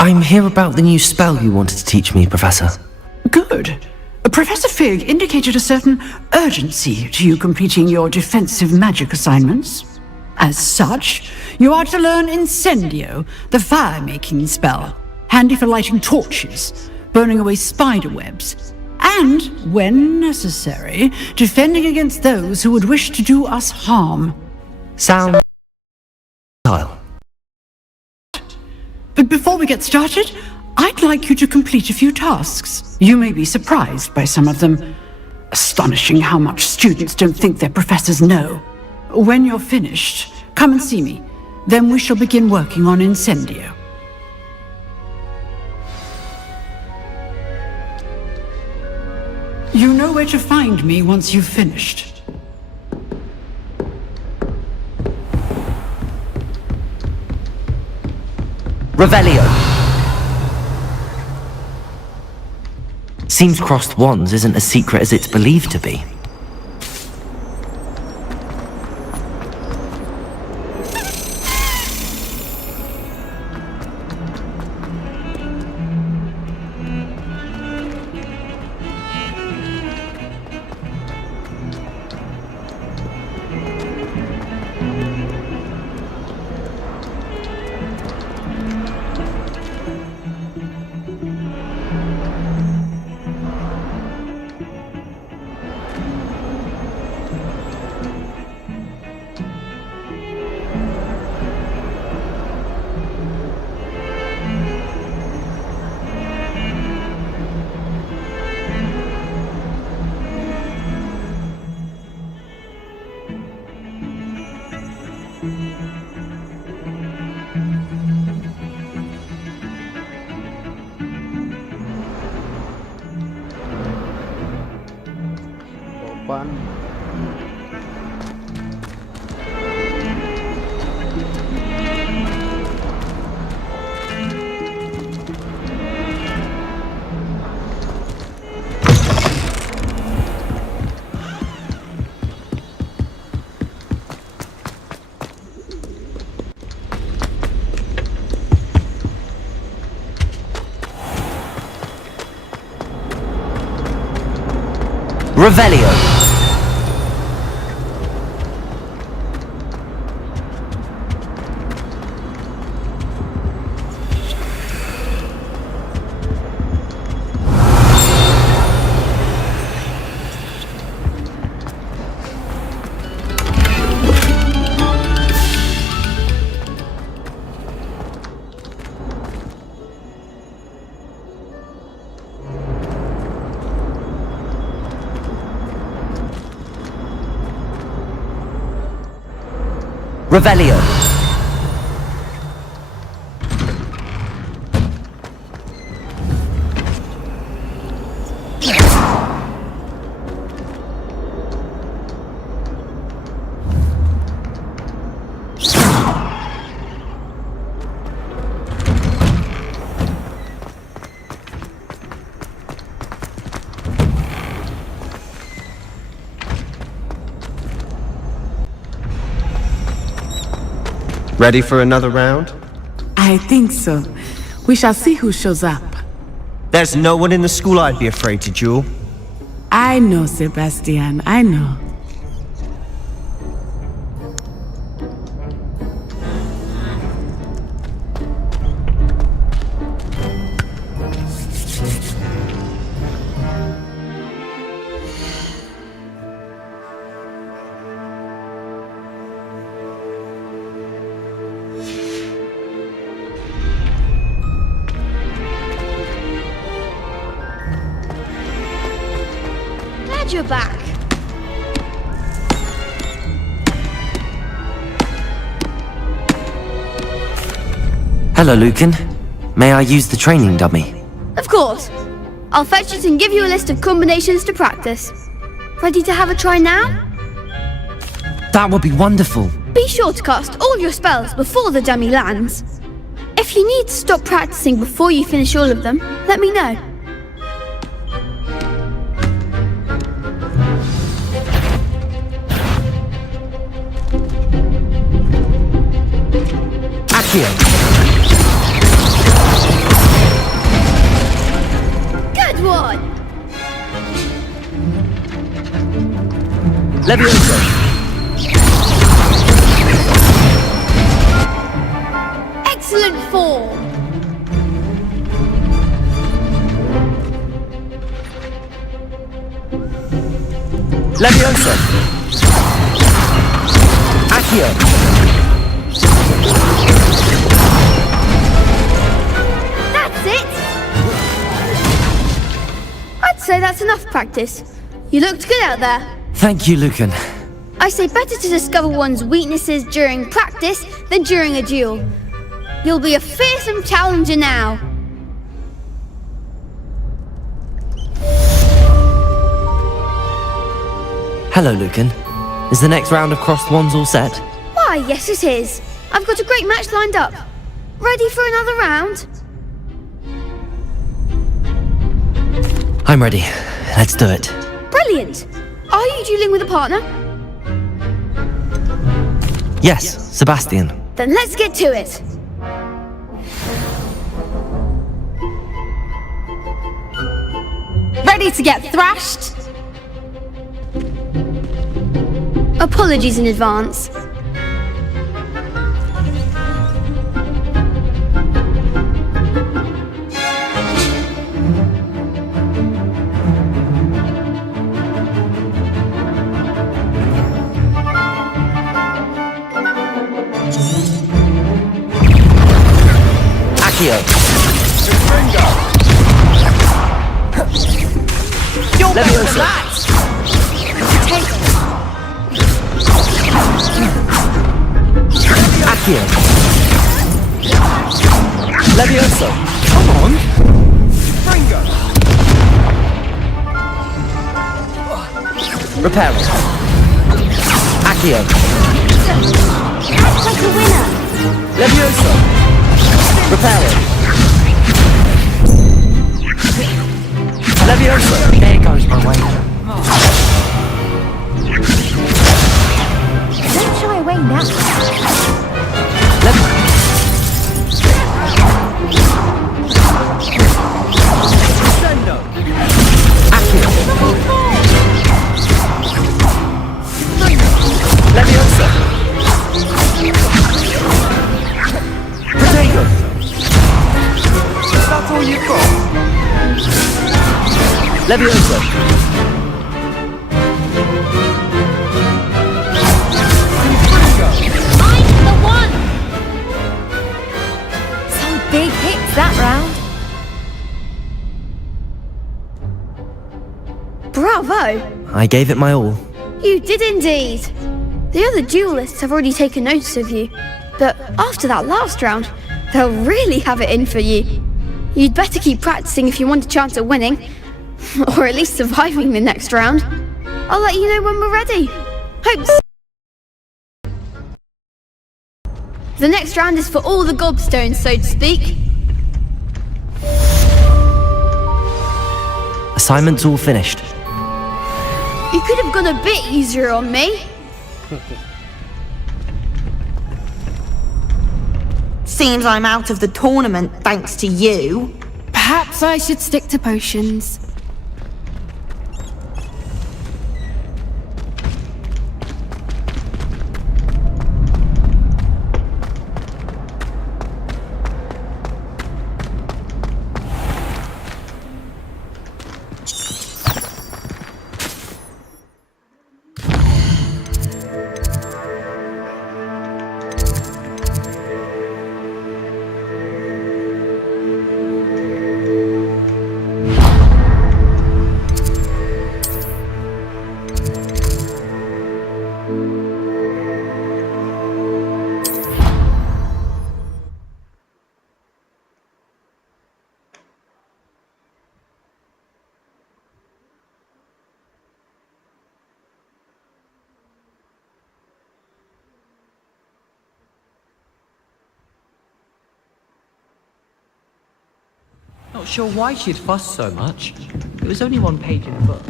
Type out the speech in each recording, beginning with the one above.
I'm here about the new spell you wanted to teach me, Professor. Good. Professor Fig indicated a certain urgency to you completing your defensive magic assignments. As such, you are to learn Incendio, the fire-making spell, handy for lighting torches, burning away spider webs, and, when necessary, defending against those who would wish to do us harm. Sound style. But before we get started, I'd like you to complete a few tasks. You may be surprised by some of them. Astonishing how much students don't think their professors know. When you're finished, come and see me. Then we shall begin working on Incendio. You know where to find me once you've finished. Revelio. Seems crossed wands isn't as secret as it's believed to be. Revelio. Revelio. Ready for another round? I think so. We shall see who shows up. There's no one in the school I'd be afraid to duel. I know, Sebastian, I know. Glad you're back. Hello, Lucan. May I use the training dummy? Of course. I'll fetch it and give you a list of combinations to practice. Ready to have a try now? That would be wonderful. Be sure to cast all your spells before the dummy lands. If you need to stop practicing before you finish all of them, let me know. Accio. Good one! Levioso. Excellent form! Levioso. Accio. That's it! I'd say that's enough practice. You looked good out there. Thank you, Lucan. I say better to discover one's weaknesses during practice than during a duel. You'll be a fearsome challenger now. Hello, Lucan. Is the next round of crossed wands all set? Why, yes it is. I've got a great match lined up. Ready for another round? I'm ready. Let's do it. Brilliant! Are you dueling with a partner? Yes, Sebastian. Then let's get to it. Ready to get thrashed? Apologies in advance. Accio. Levioso. Accio. Levioso. Come on. Reparo. Accio. That's like a winner. Levioso. Reparo. Levioso. There goes my way. Don't shy away now. Accio. Levioso. Potato. That's all you've got. Levioso. I'm the one! Some big hits that round. Bravo! I gave it my all. You did indeed. The other duelists have already taken notice of you, but after that last round, they'll really have it in for you. You'd better keep practicing if you want a chance at winning, or at least surviving the next round. I'll let you know when we're ready. Hopes. The next round is for all the gobstones, so to speak. Assignment's all finished. You could have gone a bit easier on me. Seems I'm out of the tournament thanks to you. Perhaps I should stick to potions. Not sure why she'd fuss so much. It was only one page in the book.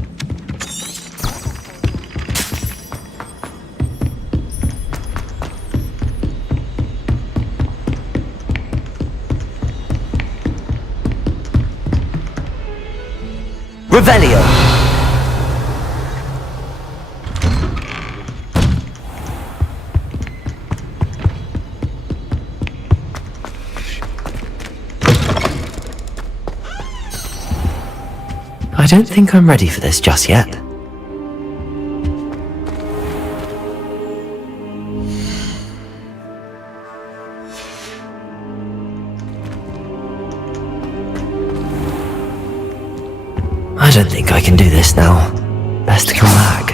Revelio! I don't think I'm ready for this just yet. I don't think I can do this now. Best come back.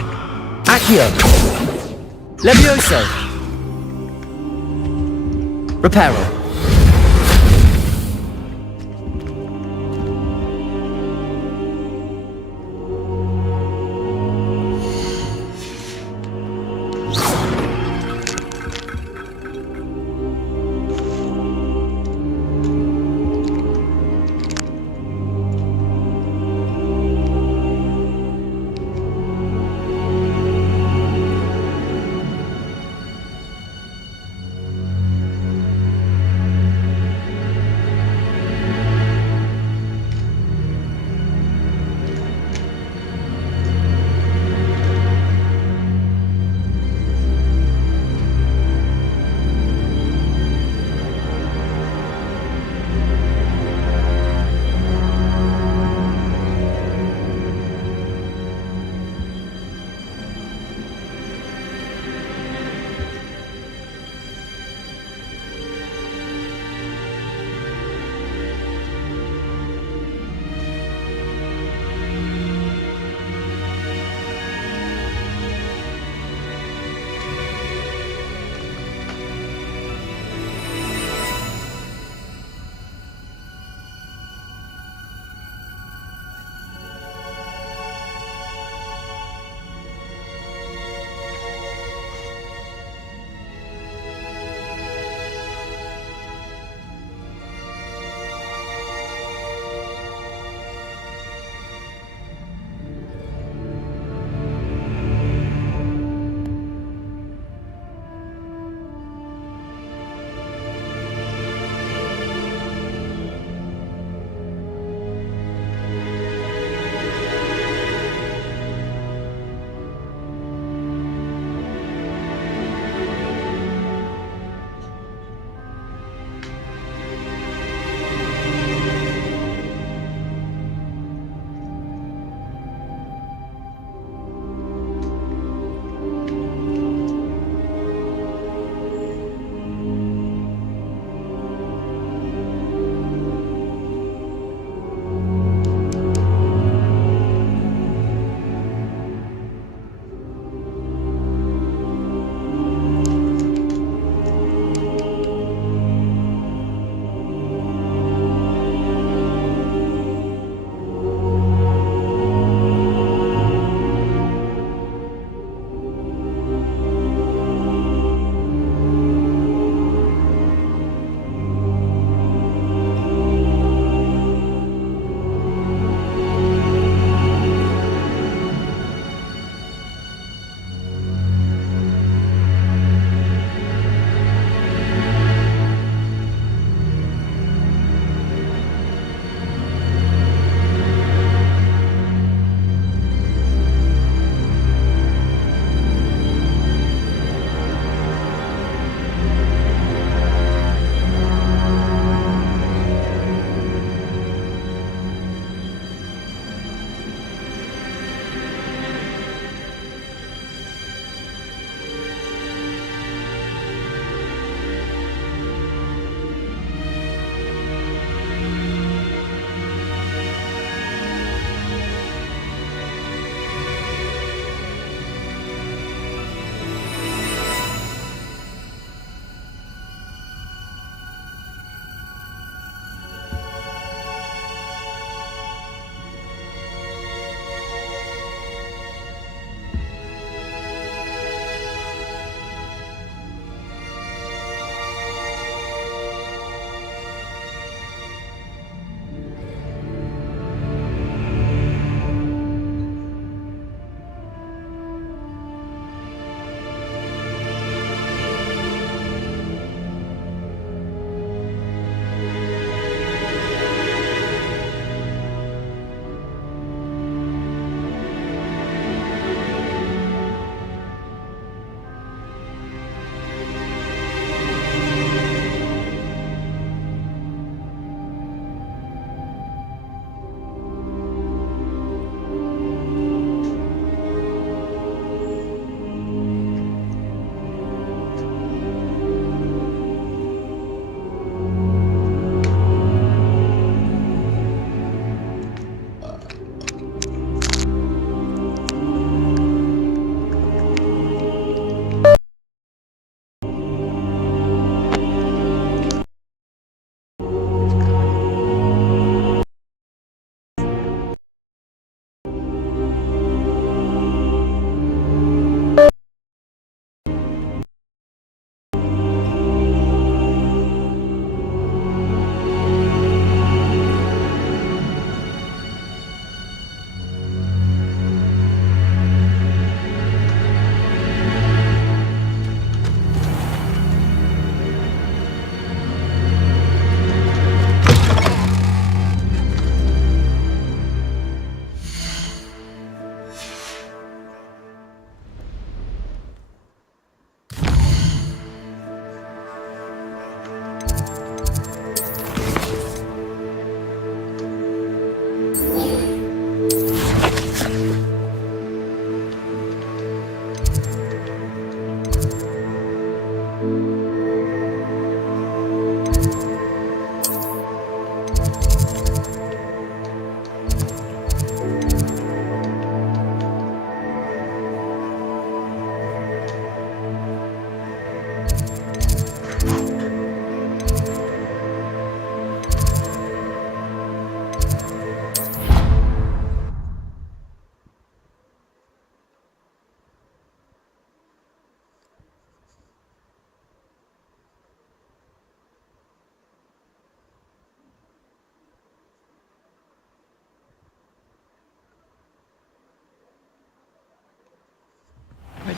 Accio! Levioso! Reparo!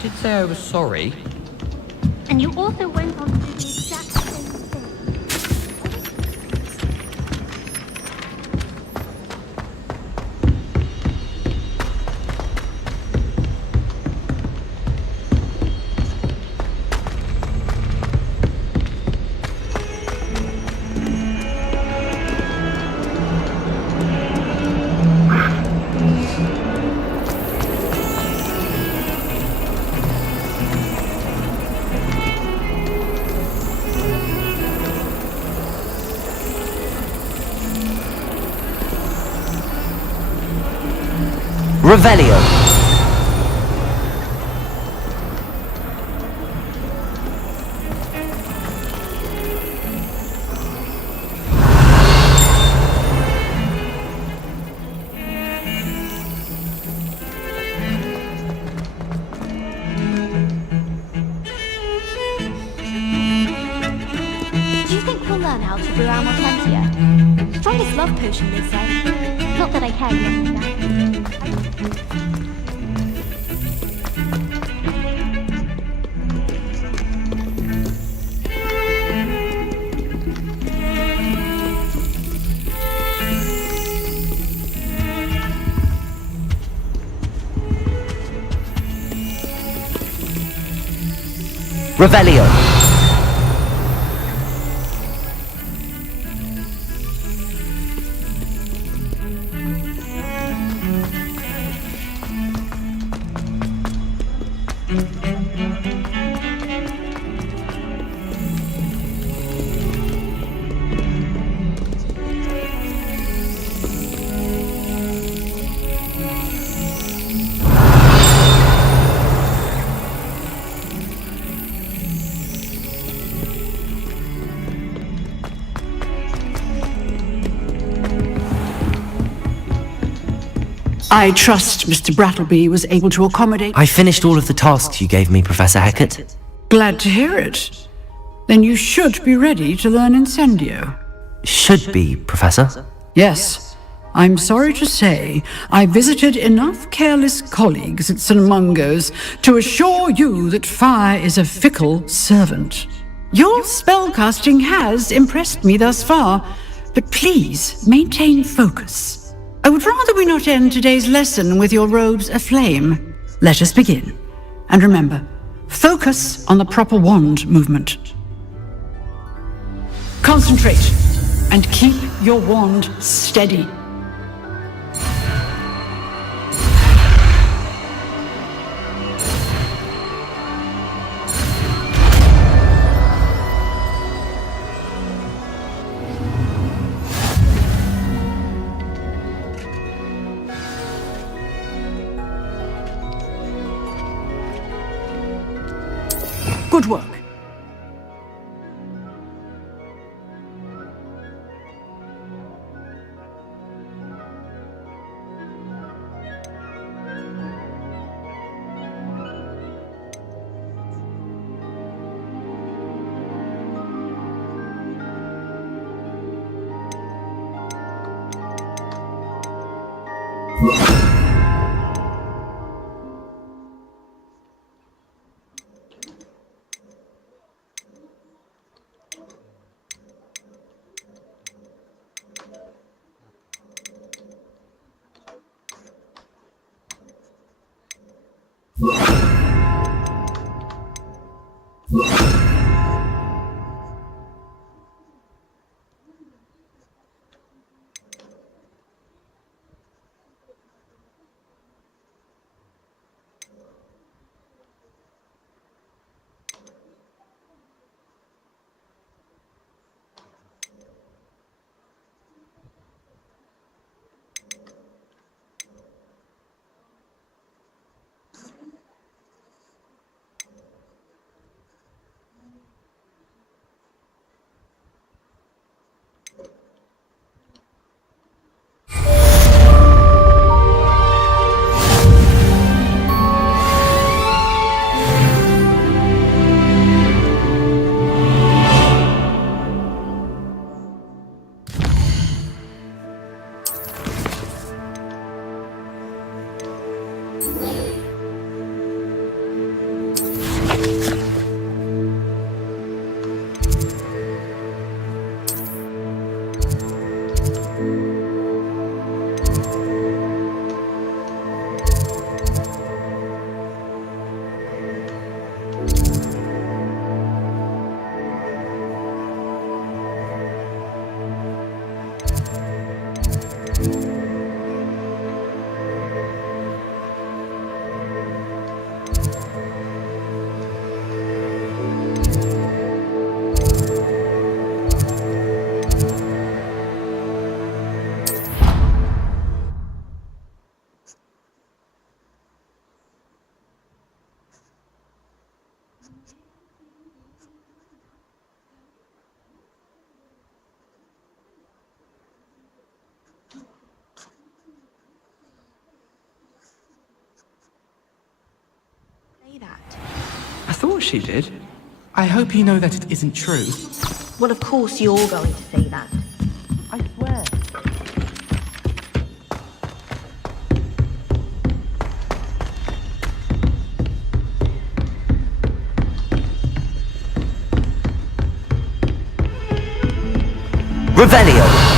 did say I was sorry. And you also went on to do the exact same thing. Revelio. Do you think we'll learn how to brew our Mortentia? Strongest love potion, they say. Not that I care beyond that. Revelio. I trust Mr. Brattleby was able to accommodate. I finished all of the tasks you gave me, Professor Hecat. Glad to hear it. Then you should be ready to learn Incendio. Should be, Professor. Yes. I'm sorry to say, I visited enough careless colleagues at St. Mungo's to assure you that fire is a fickle servant. Your spellcasting has impressed me thus far, but please maintain focus. I would rather we not end today's lesson with your robes aflame. Let us begin. And remember, focus on the proper wand movement. Concentrate and keep your wand steady. Good work. thought she did. I hope you know that it isn't true. Well, of course you're going to say that. I swear. Revelio!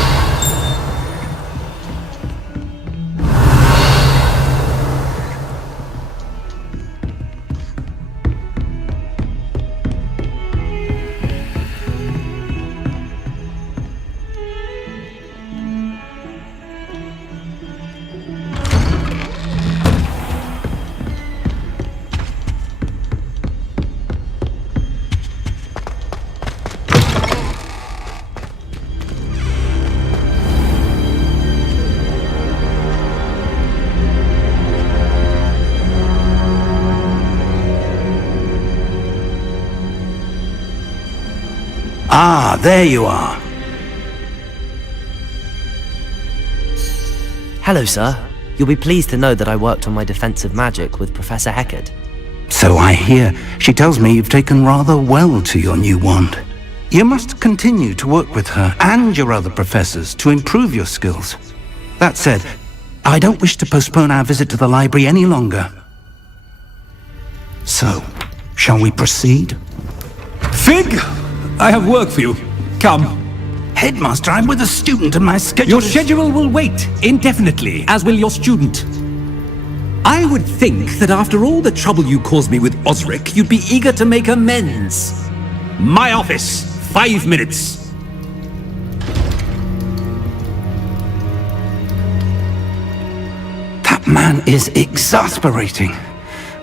Ah, there you are. Hello, sir. You'll be pleased to know that I worked on my defensive magic with Professor Heckard. So I hear. She tells me you've taken rather well to your new wand. You must continue to work with her and your other professors to improve your skills. That said, I don't wish to postpone our visit to the library any longer. So, shall we proceed? Fig! I have work for you. Come. Headmaster, I'm with a student and my schedule Your schedule will wait indefinitely, as will your student. I would think that after all the trouble you caused me with Osric, you'd be eager to make amends. My office, 5 minutes. That man is exasperating.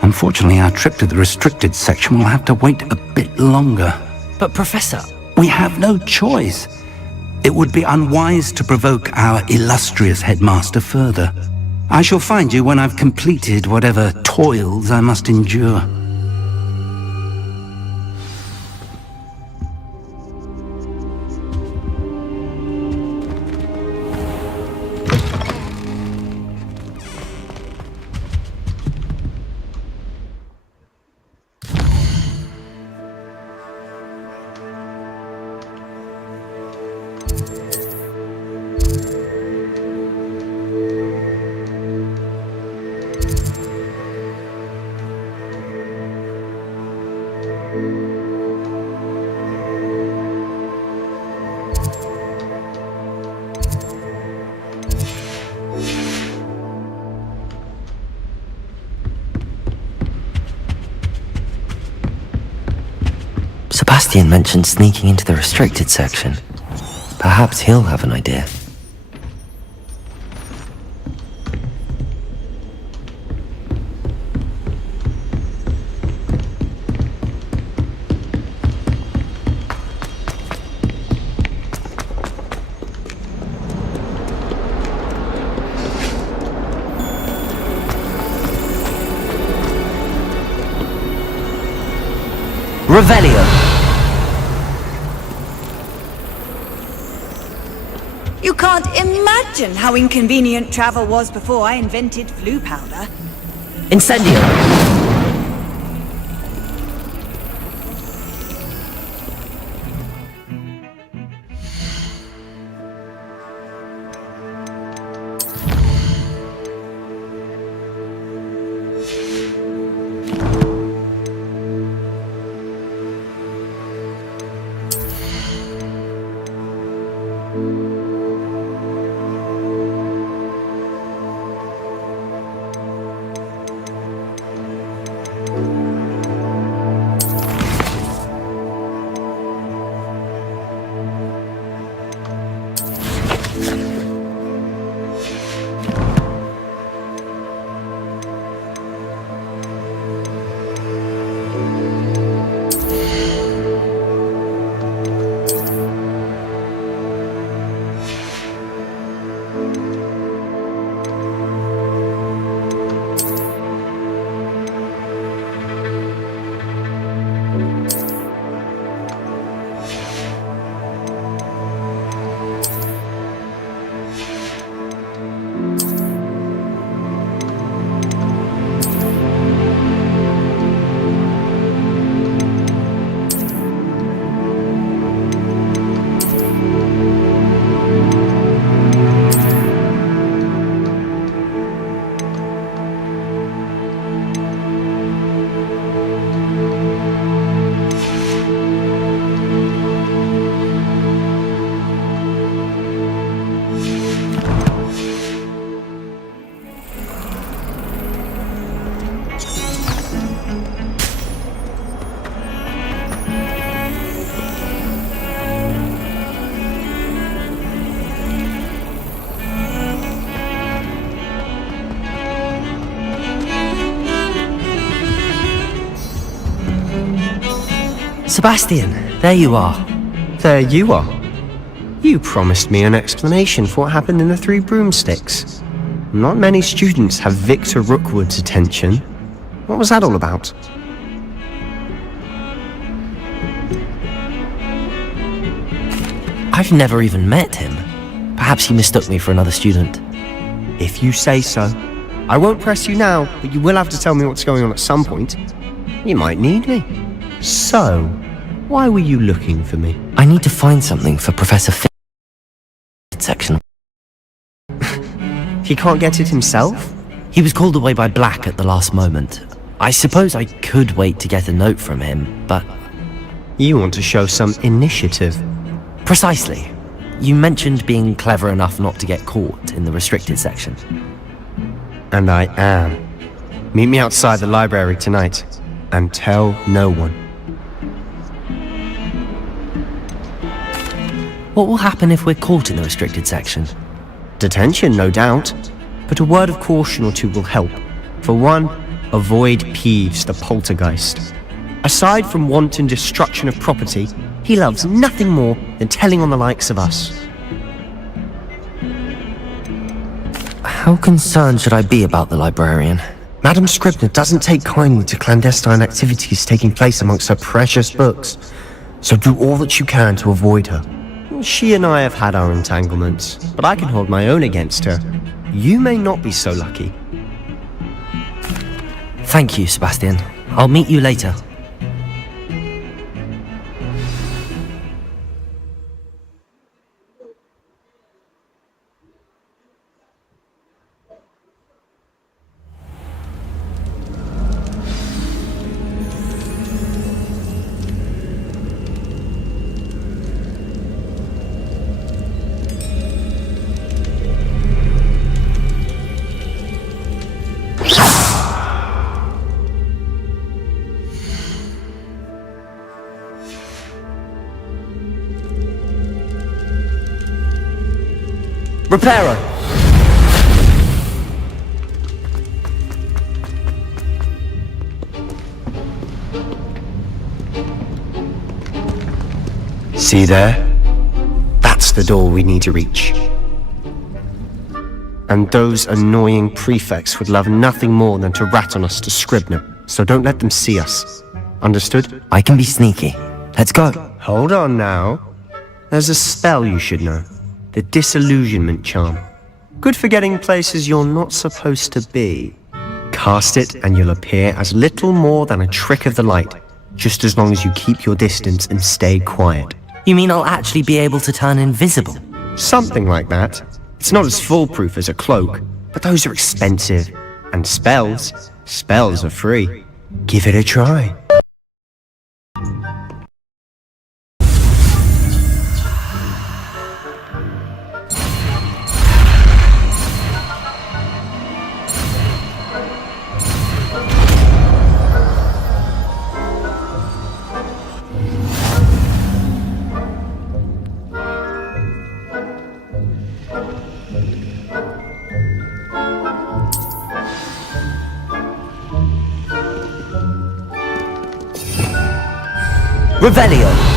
Unfortunately, our trip to the restricted section will have to wait a bit longer. But Professor... We have no choice. It would be unwise to provoke our illustrious headmaster further. I shall find you when I've completed whatever toils I must endure. Sebastian mentioned sneaking into the restricted section. Perhaps he'll have an idea. Revelio! You can't imagine how inconvenient travel was before I invented flu powder. Incendio! Sebastian, there you are. There you are. You promised me an explanation for what happened in the Three Broomsticks. Not many students have Victor Rookwood's attention. What was that all about? I've never even met him. Perhaps he mistook me for another student. If you say so. I won't press you now, but you will have to tell me what's going on at some point. You might need me. So, why were you looking for me? I need to find something for Professor Fig section. He can't get it himself? He was called away by Black at the last moment. I suppose I could wait to get a note from him, but... You want to show some initiative. Precisely. You mentioned being clever enough not to get caught in the restricted section. And I am. Meet me outside the library tonight, and tell no one. What will happen if we're caught in the restricted section? Detention, no doubt. But a word of caution or two will help. For one, avoid Peeves, the poltergeist. Aside from wanton destruction of property, he loves nothing more than telling on the likes of us. How concerned should I be about the librarian? Madam Scribner doesn't take kindly to clandestine activities taking place amongst her precious books, so do all that you can to avoid her. She and I have had our entanglements, but I can hold my own against her. You may not be so lucky. Thank you, Sebastian. I'll meet you later. Reparo! See there? That's the door we need to reach. And those annoying prefects would love nothing more than to rat on us to Scribner, so don't let them see us. Understood? I can be sneaky. Let's go. Hold on now. There's a spell you should know. The disillusionment charm. Good for getting places you're not supposed to be. Cast it and you'll appear as little more than a trick of the light, just as long as you keep your distance and stay quiet. You mean I'll actually be able to turn invisible? Something like that. It's not as foolproof as a cloak, but those are expensive. And spells are free. Give it a try. Revelio!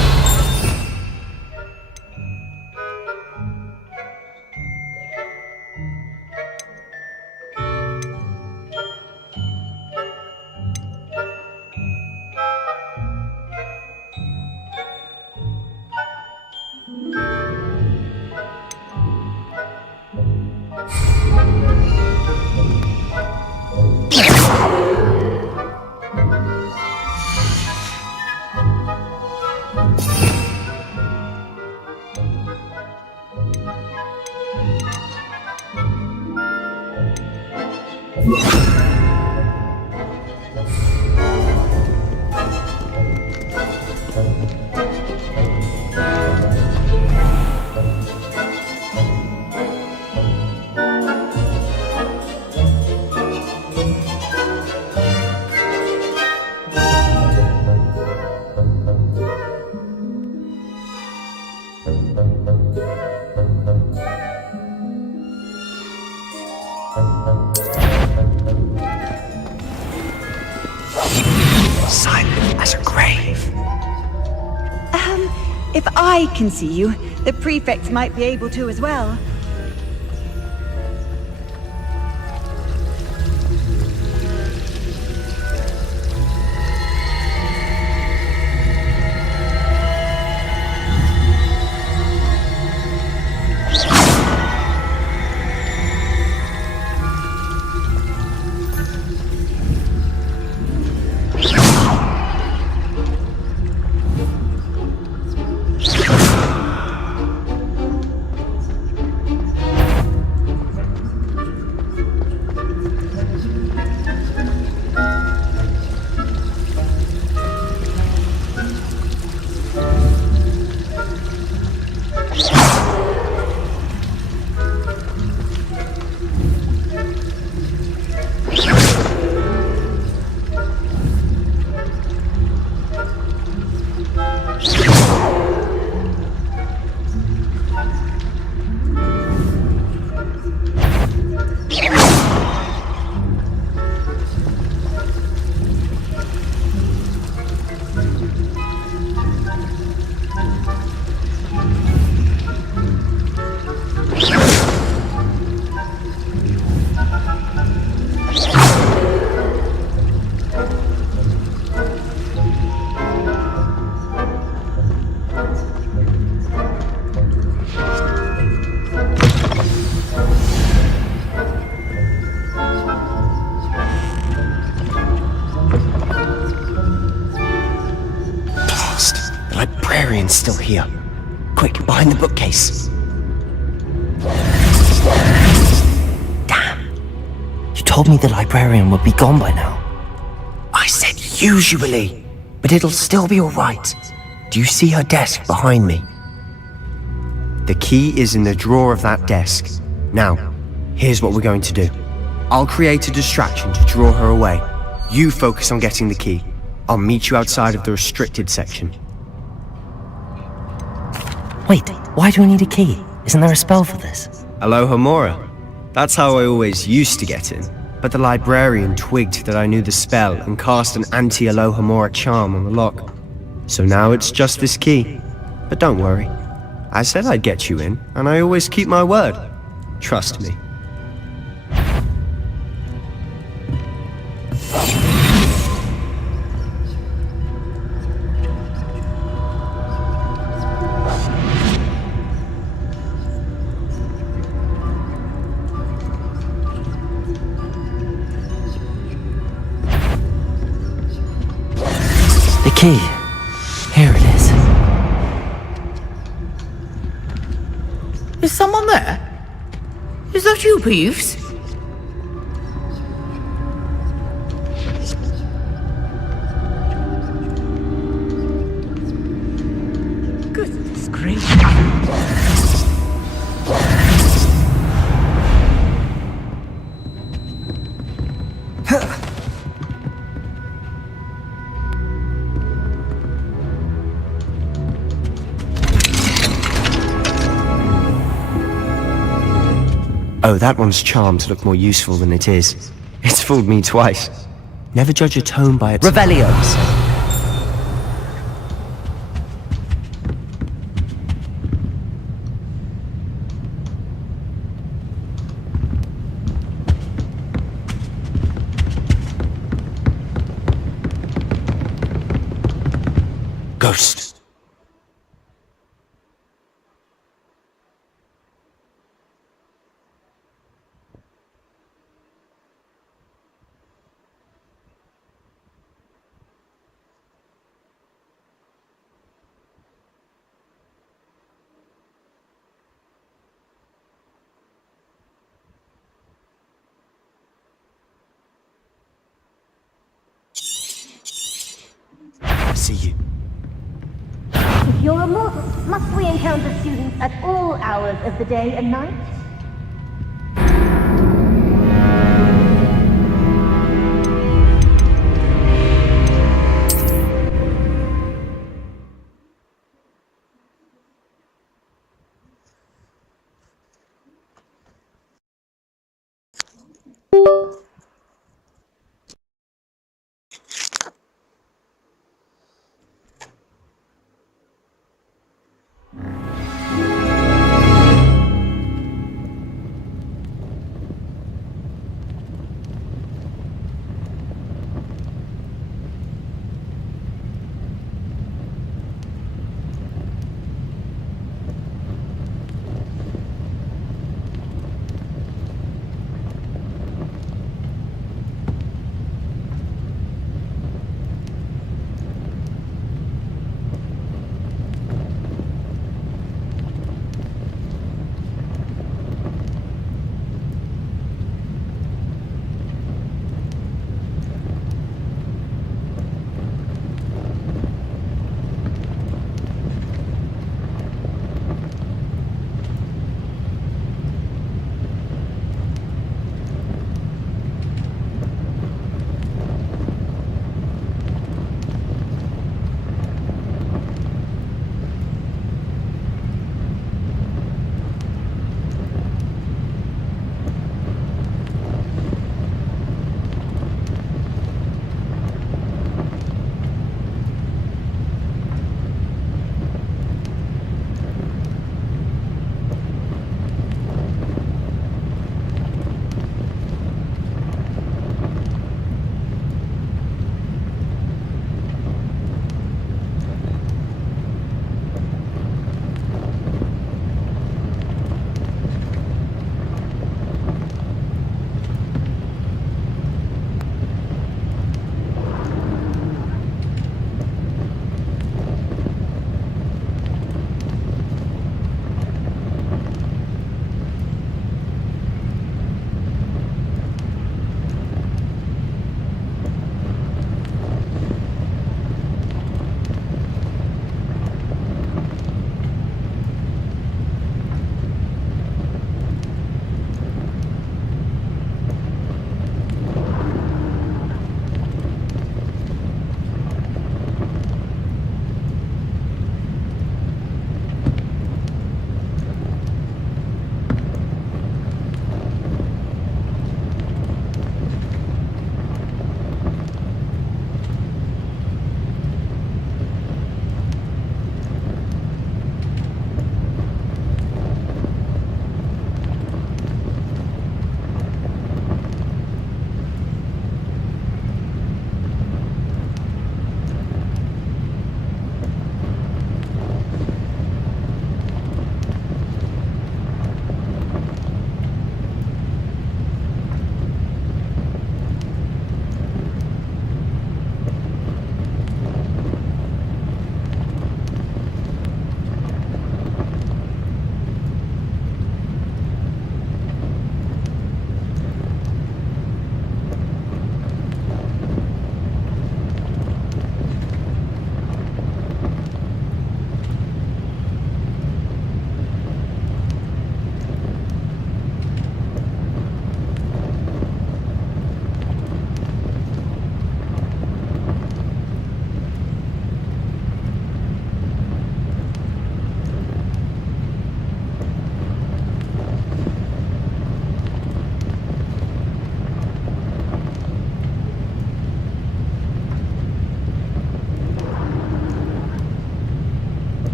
If I can see you, the prefects might be able to as well. Librarian's still here. Quick, behind the bookcase. Damn. You told me the librarian would be gone by now. I said usually, but it'll still be alright. Do you see her desk behind me? The key is in the drawer of that desk. Now, here's what we're going to do. I'll create a distraction to draw her away. You focus on getting the key. I'll meet you outside of the restricted section. Wait, why do we need a key? Isn't there a spell for this? Aloha Mora. That's how I always used to get in. But the librarian twigged that I knew the spell and cast an anti-Aloha Mora charm on the lock. So now it's just this key. But don't worry. I said I'd get you in, and I always keep my word. Trust me. The key. Here it is. Is someone there? Is that you, Peeves? Goodness gracious. Oh, that one's charmed to look more useful than it is. It's fooled me twice. Never judge a tone by its... Revelios. Ghost. See you. If you're immortal, must we encounter students at all hours of the day and night?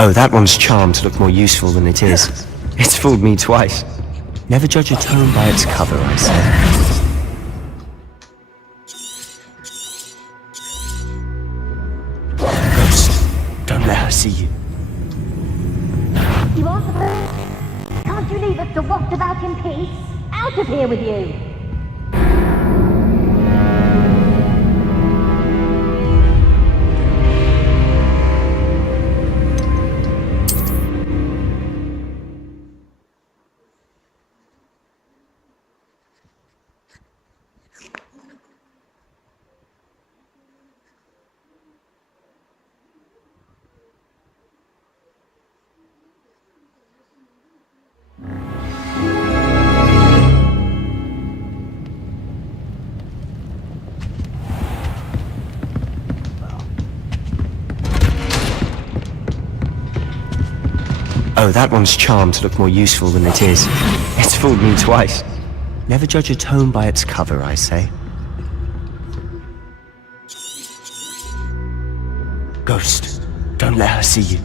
Oh, that one's charmed to look more useful than it is. It's fooled me twice. Never judge a tome by its cover, I say. Ghost, don't let her see you. You are supposed? Can't you leave us to waft about in peace? Out of here with you! Oh, that one's charmed to look more useful than it is. It's fooled me twice. Never judge a tome by its cover, I say. Ghost, don't let her see you.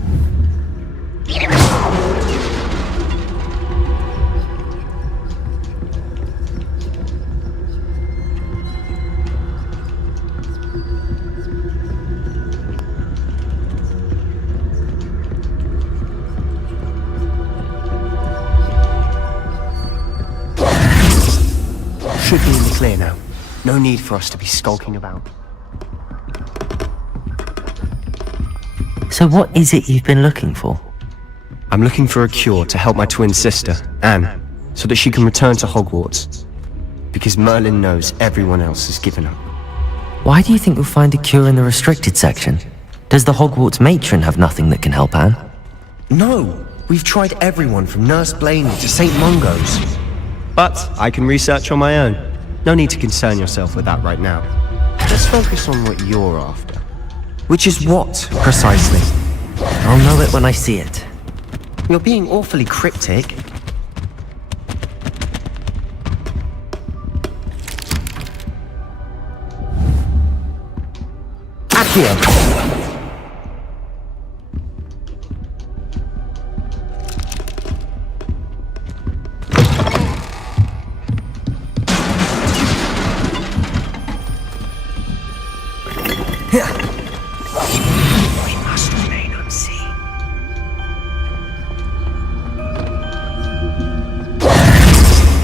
Should be in the clear now. No need for us to be skulking about. So what is it you've been looking for? I'm looking for a cure to help my twin sister, Anne, so that she can return to Hogwarts. Because Merlin knows everyone else has given up. Why do you think you'll find a cure in the restricted section? Does the Hogwarts matron have nothing that can help Anne? No! We've tried everyone from Nurse Blaney to St. Mungo's. But I can research on my own. No need to concern yourself with that right now. Just focus on what you're after. Which is what, precisely? I'll know it when I see it. You're being awfully cryptic. Accio! We must remain unseen.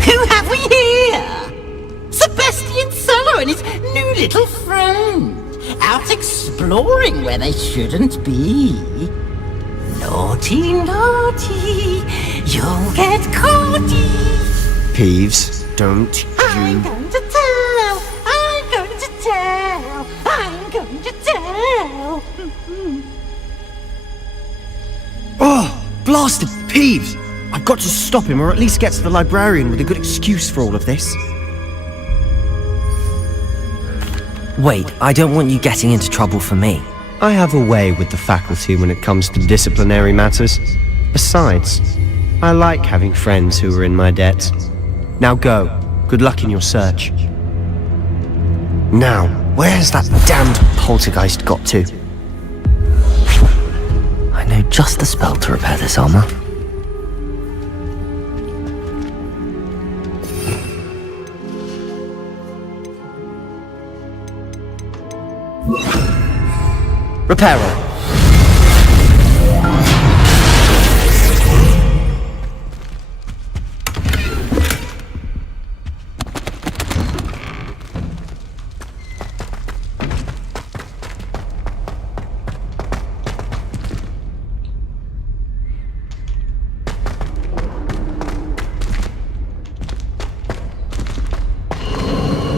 Who have we here? Sebastian Solo and his new little friend, out exploring where they shouldn't be. Naughty, naughty, you'll get caughty. Peeves, don't you... I'm going to tell, I'm going to tell, I'm going to tell. Oh, blasted Peeves! I've got to stop him, or at least get to the librarian with a good excuse for all of this. Wait, I don't want you getting into trouble for me. I have a way with the faculty when it comes to disciplinary matters. Besides, I like having friends who are in my debt. Now go. Good luck in your search. Now, where's that damned poltergeist got to? I know just the spell to repair this armor. Reparo.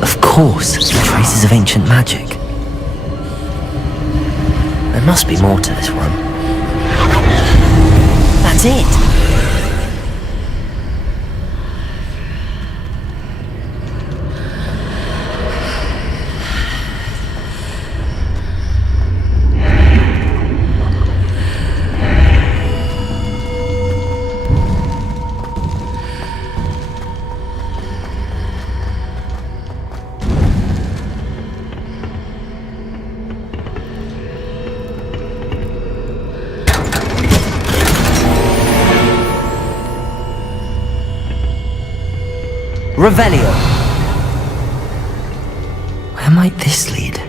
Of course, traces of ancient magic. There must be more to this room. That's it! Revelio. Where might this lead?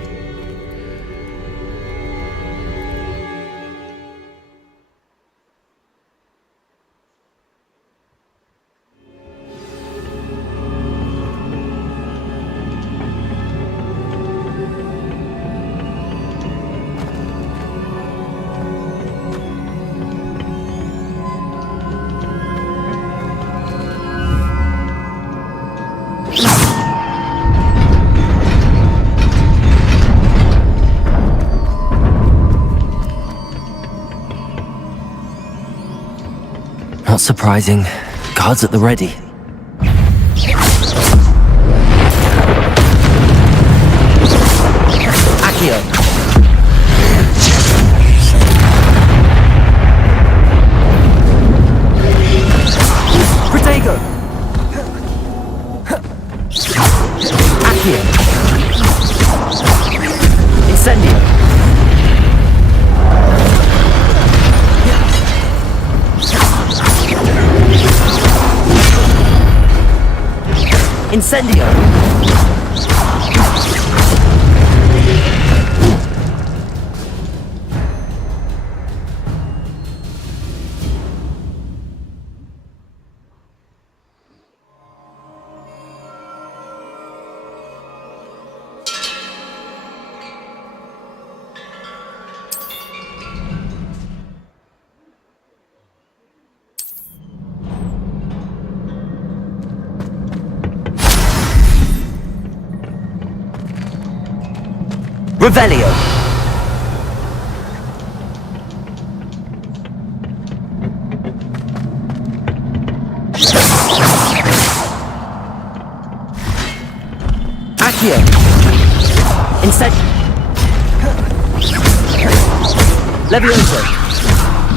Not surprising. Guards at the ready. Accio. Protego. Accio. Incendio. Incendio! Revelio. Accio. Levioso.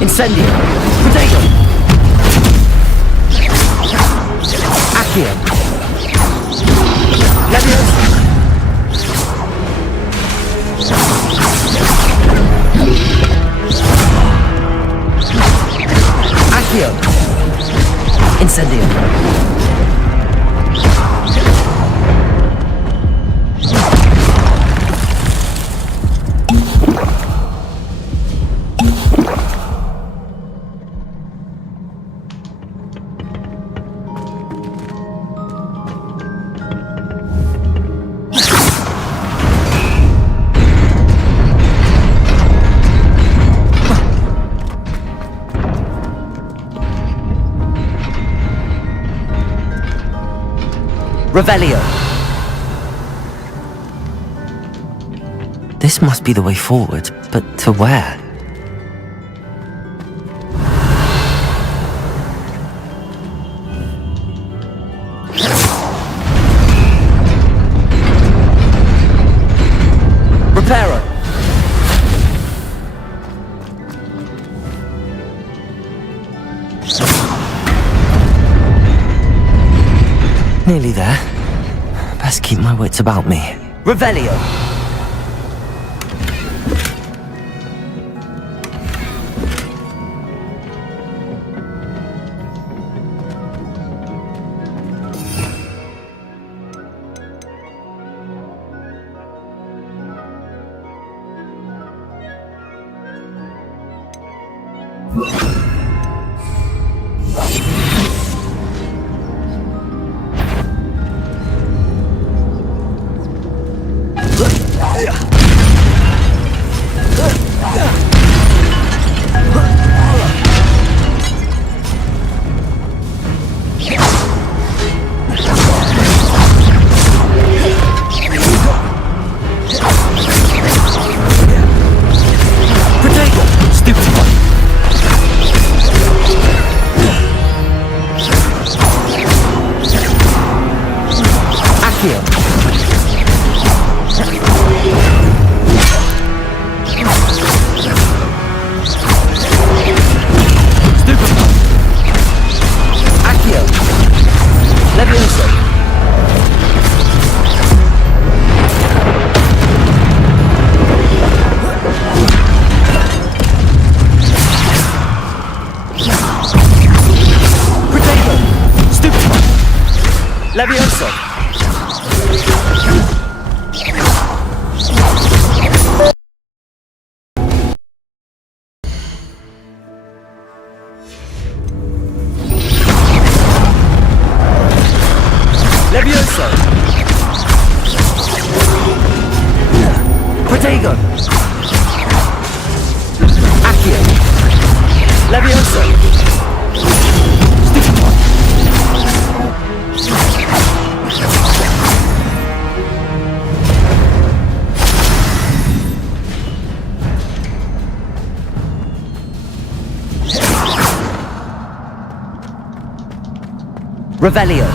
Incendio. Protego. Accio. Levioso. Accio. Incendio. Revelio. This must be the way forward, but to where? Reparo. Nearly there. Best keep my wits about me. Revelio! Levioso! Levioso! Protego! Accio! Levioso! Stupefy! Revelio!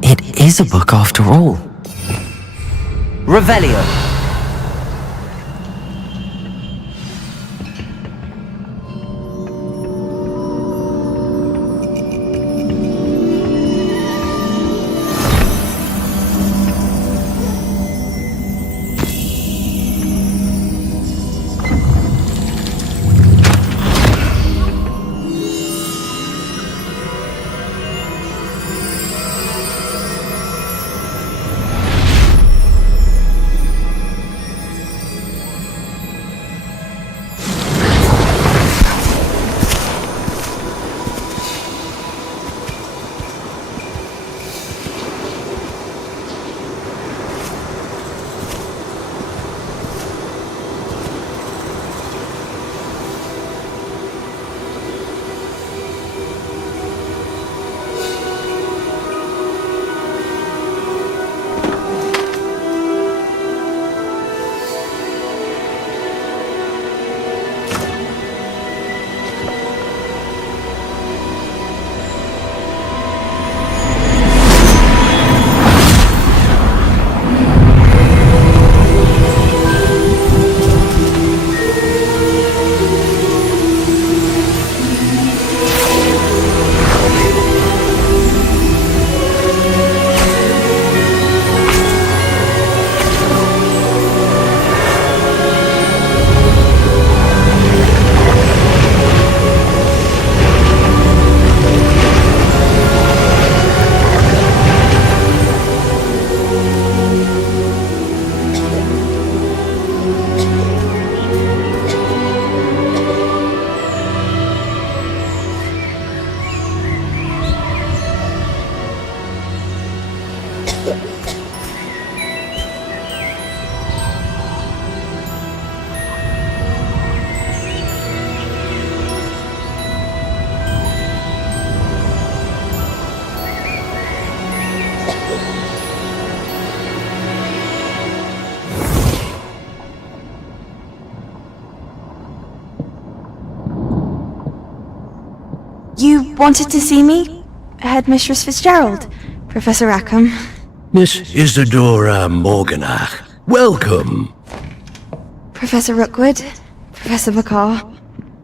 It is a book after all. Revelio. You wanted to see me? Headmistress Fitzgerald, Professor Rackham. Miss Isadora Morganach, welcome. Professor Rookwood, Professor Bakar.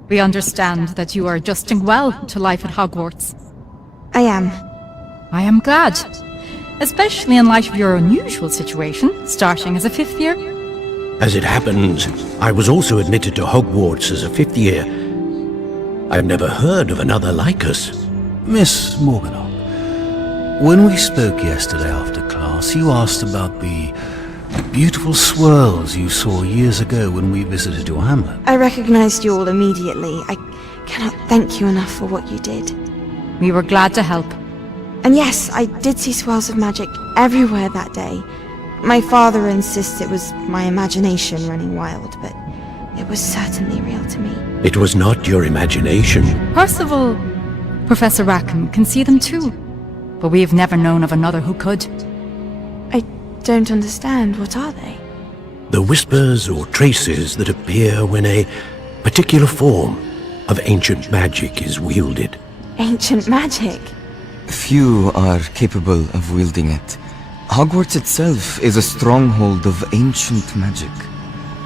We understand that you are adjusting well to life at Hogwarts. I am. I am glad. Especially in light of your unusual situation, starting as a 5th year. As it happens, I was also admitted to Hogwarts as a 5th year. I've never heard of another like us. Miss Morganock, when we spoke yesterday after class, you asked about the beautiful swirls you saw years ago when we visited your hamlet. I recognized you all immediately. I cannot thank you enough for what you did. We were glad to help. And yes, I did see swirls of magic everywhere that day. My father insists it was my imagination running wild, but it was certainly real to me. It was not your imagination. Percival, Professor Rackham can see them too, but we have never known of another who could. I don't understand. What are they? The whispers or traces that appear when a particular form of ancient magic is wielded. Ancient magic? Few are capable of wielding it. Hogwarts itself is a stronghold of ancient magic.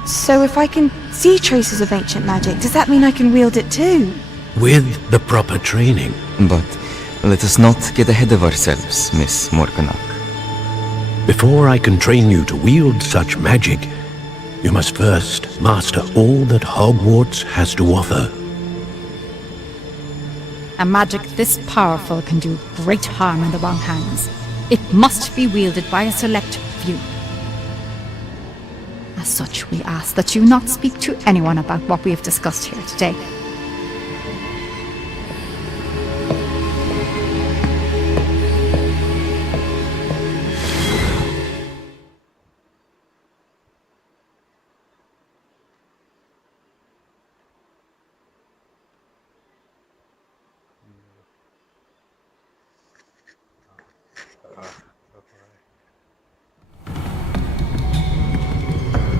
So if I can see traces of ancient magic, does that mean I can wield it too? With the proper training. But let us not get ahead of ourselves, Miss Morganach. Before I can train you to wield such magic, you must first master all that Hogwarts has to offer. A magic this powerful can do great harm in the wrong hands. It must be wielded by a select few. As such, we ask that you not speak to anyone about what we have discussed here today.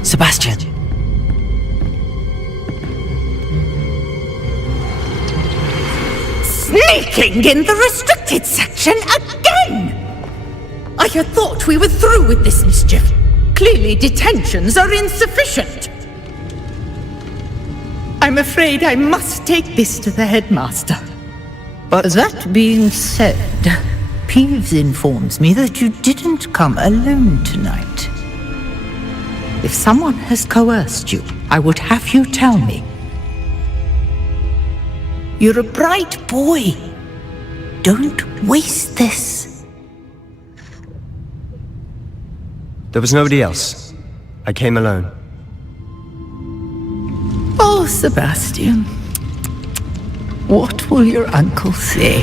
Sebastian! Sneaking in the restricted section again! I had thought we were through with this mischief. Clearly detentions are insufficient. I'm afraid I must take this to the headmaster. But that being said, Peeves informs me that you didn't come alone tonight. If someone has coerced you, I would have you tell me. You're a bright boy. Don't waste this. There was nobody else. I came alone. Oh, Sebastian. What will your uncle say?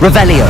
Revelio.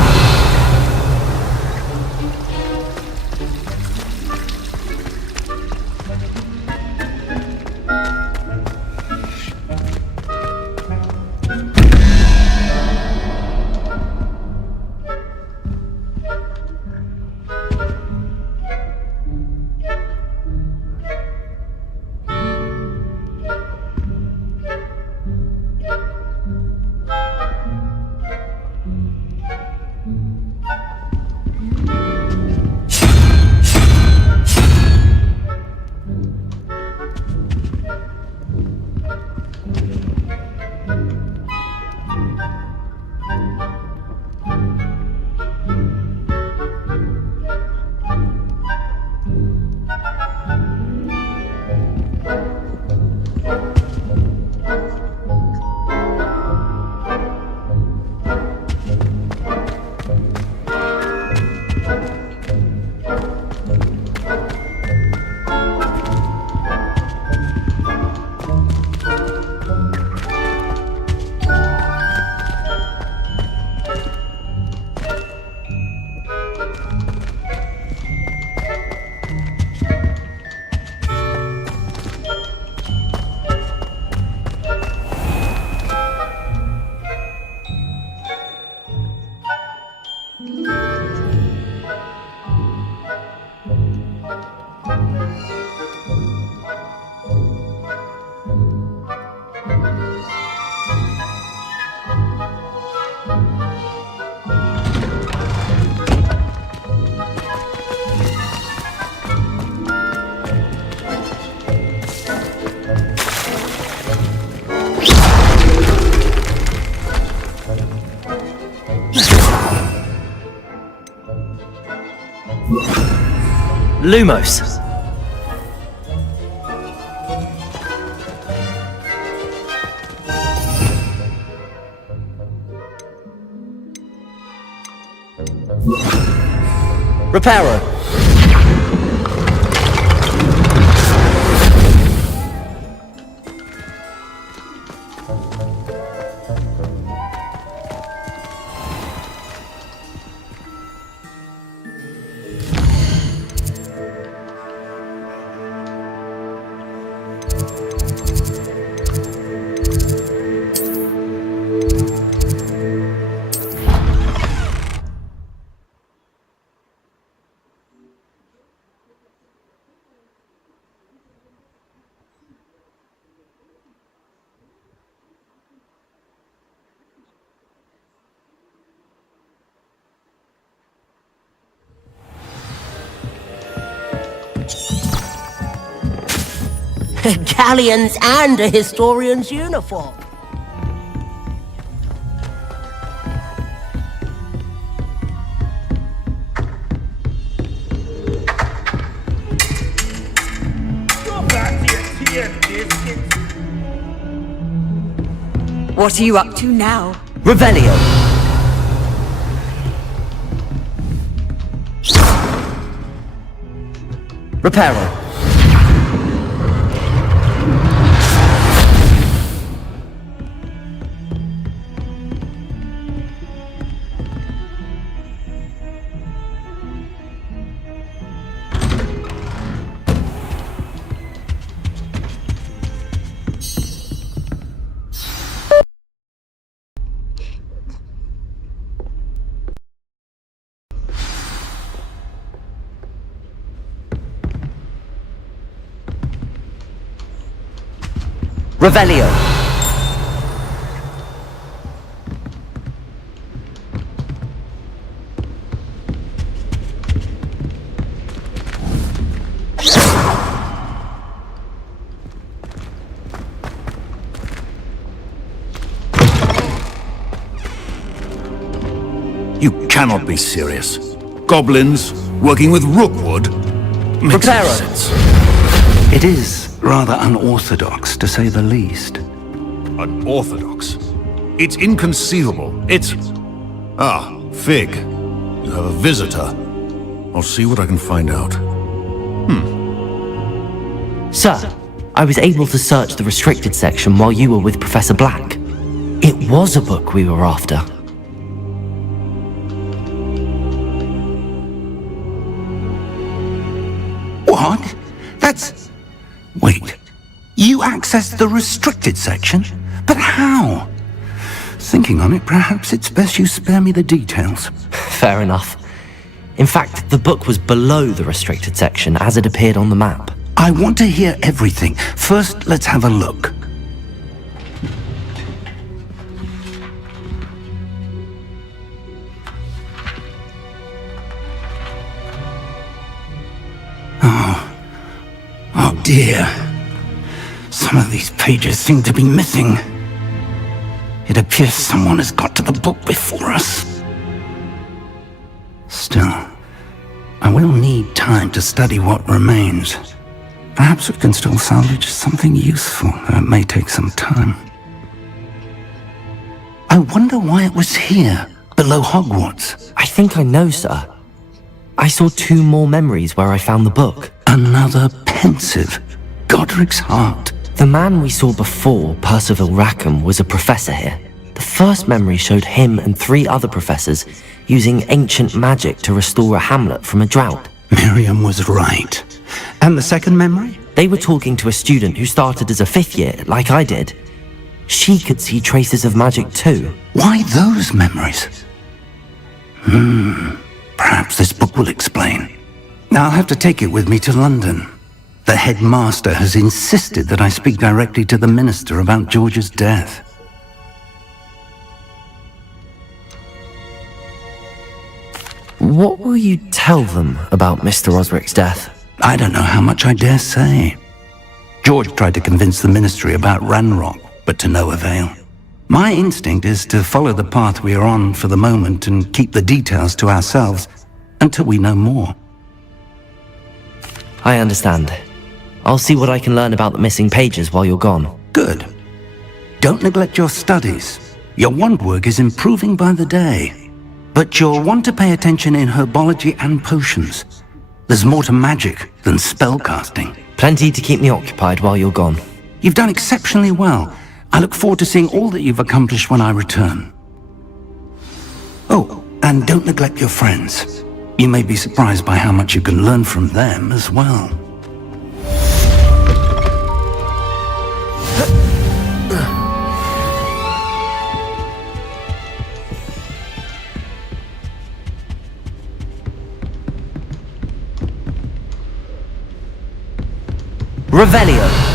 Lumos. Reparo. Galleons and a historian's uniform. What are you up to now? Revelio. Reparo. Revelio. You cannot be serious. Goblins working with Rookwood? Makes no sense. It is rather unorthodox, to say the least. Unorthodox? It's inconceivable. It's... Ah, Fig. You have a visitor. I'll see what I can find out. Sir, I was able to search the restricted section while you were with Professor Black. It was a book we were after. What? That's... Wait. You accessed the restricted section? But how? Thinking on it, perhaps it's best you spare me the details. Fair enough. In fact, the book was below the restricted section as it appeared on the map. I want to hear everything. First, let's have a look. Oh dear. Some of these pages seem to be missing. It appears someone has got to the book before us. Still, I will need time to study what remains. Perhaps we can still salvage something useful, though it may take some time. I wonder why it was here, below Hogwarts. I think I know, sir. I saw 2 more memories where I found the book. Another pensive. Godric's heart. The man we saw before, Percival Rackham, was a professor here. The first memory showed him and 3 other professors using ancient magic to restore a hamlet from a drought. Miriam was right. And the second memory? They were talking to a student who started as a 5th year, like I did. She could see traces of magic too. Why those memories? Perhaps this book will explain. I'll have to take it with me to London. The headmaster has insisted that I speak directly to the minister about George's death. What will you tell them about Mr. Osric's death? I don't know how much I dare say. George tried to convince the ministry about Ranrock, but to no avail. My instinct is to follow the path we are on for the moment and keep the details to ourselves until we know more. I understand. I'll see what I can learn about the missing pages while you're gone. Good. Don't neglect your studies. Your wand work is improving by the day. But you'll want to pay attention in herbology and potions. There's more to magic than spellcasting. Plenty to keep me occupied while you're gone. You've done exceptionally well. I look forward to seeing all that you've accomplished when I return. Oh, and don't neglect your friends. You may be surprised by how much you can learn from them as well. Revelio.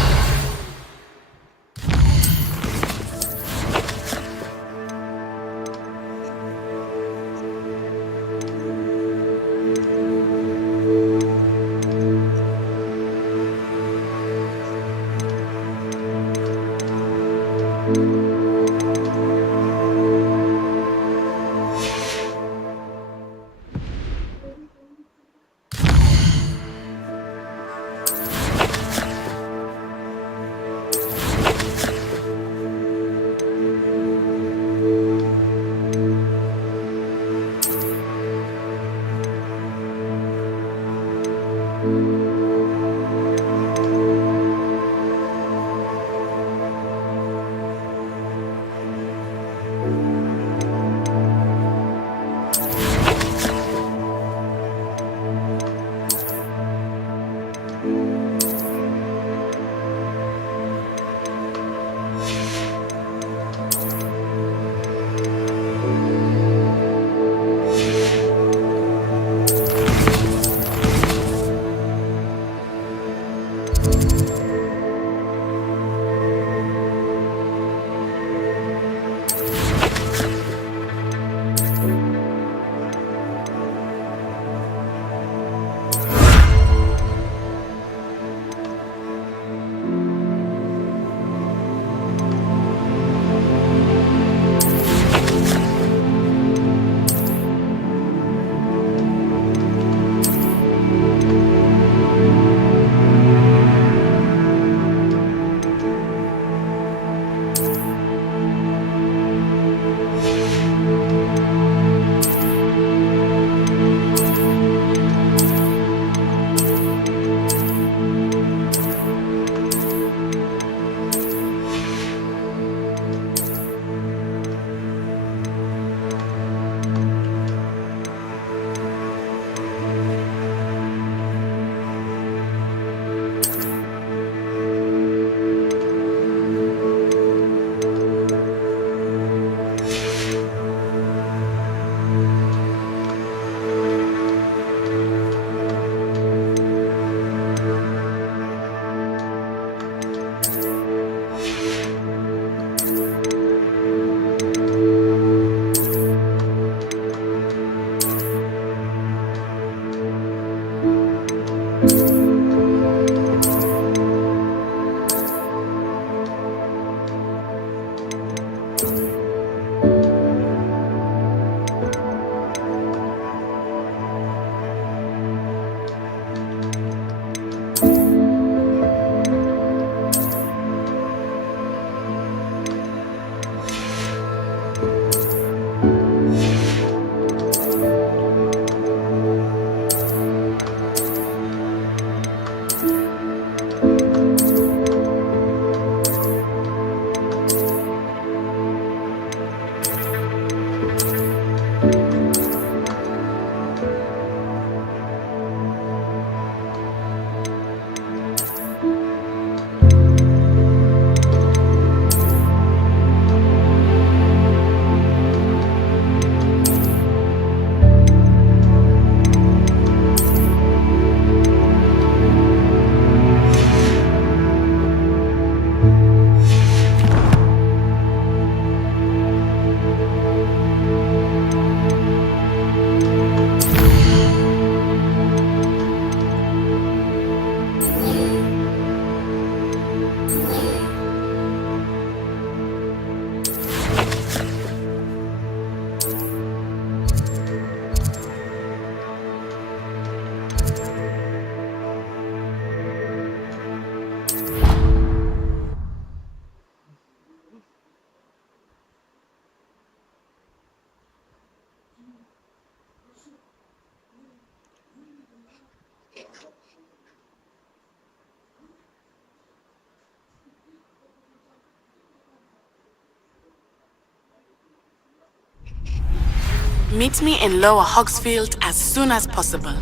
Meet me in Lower Hogsfield as soon as possible.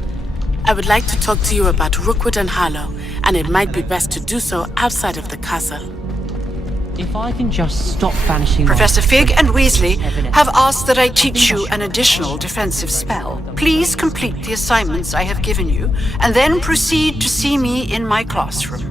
I would like to talk to you about Rookwood and Harlow, and it might be best to do so outside of the castle. If I can just stop vanishing... Professor Fig and Weasley have asked that I teach you an additional defensive spell. Please complete the assignments I have given you, and then proceed to see me in my classroom.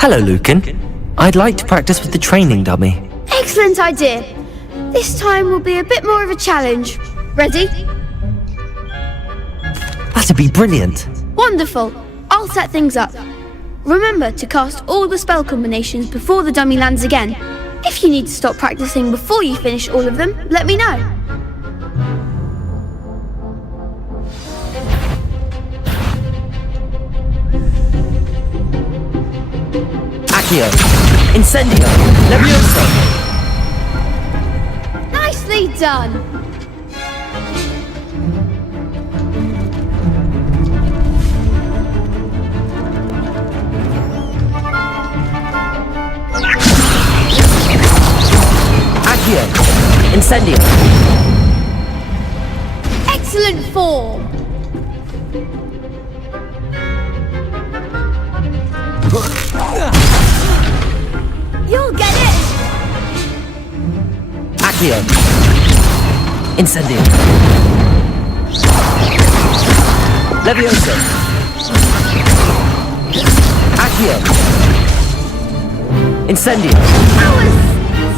Hello, Lucan. I'd like to practice with the training dummy. Excellent idea. This time will be a bit more of a challenge. Ready? That'd be brilliant. Wonderful. I'll set things up. Remember to cast all the spell combinations before the dummy lands again. If you need to stop practicing before you finish all of them, let me know. Accio, Incendio, Levioso. Nicely done. Accio, Incendio. Excellent form. You'll get it! Accio. Incendio. Levioso. Accio. Incendio. That was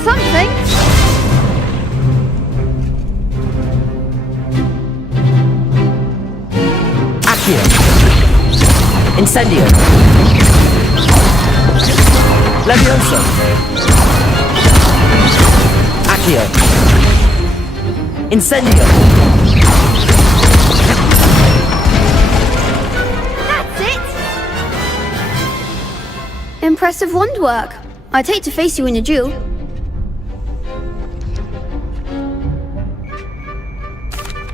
something. Accio. Incendio. Levioso. Accio. Incendio. That's it! Impressive wand work. I'd hate to face you in a duel.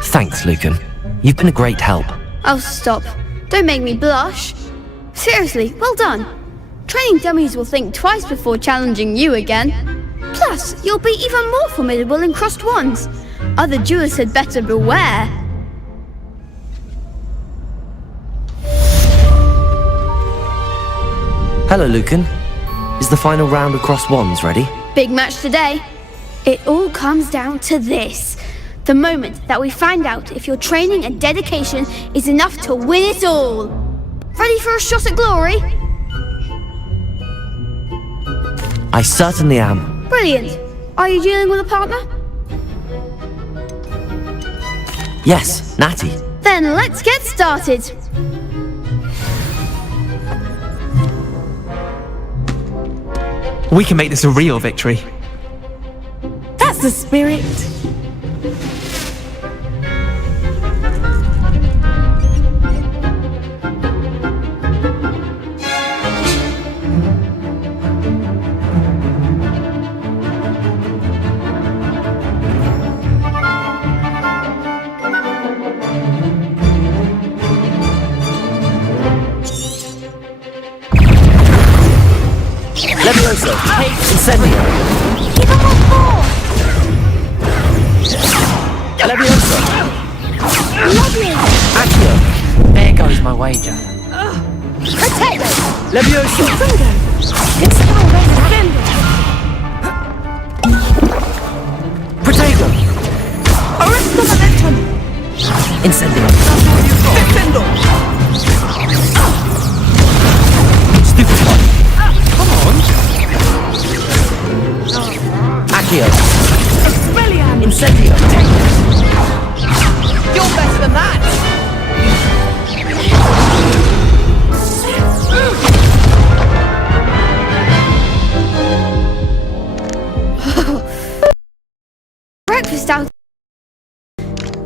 Thanks, Lucan. You've been a great help. Oh, stop. Don't make me blush. Seriously, well done. Training dummies will think twice before challenging you again. Plus, you'll be even more formidable in crossed wands. Other duelists had better beware. Hello, Lucan. Is the final round across wands ready? Big match today. It all comes down to this. The moment that we find out if your training and dedication is enough to win it all. Ready for a shot at glory? I certainly am. Brilliant. Are you dealing with a partner? Yes, Natty. Then let's get started. We can make this a real victory. That's the spirit. Levioso, Incendio. Give him one more! Levioso. Lovely! Accio. There goes my wager. Protect them! Levioso. Protego. Arresto momentum! Incendio. Defendo! Stupid one. Come on! Accio. Expelliarm! Incendio. You're better than that! Breakfast out.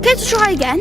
Care to try again?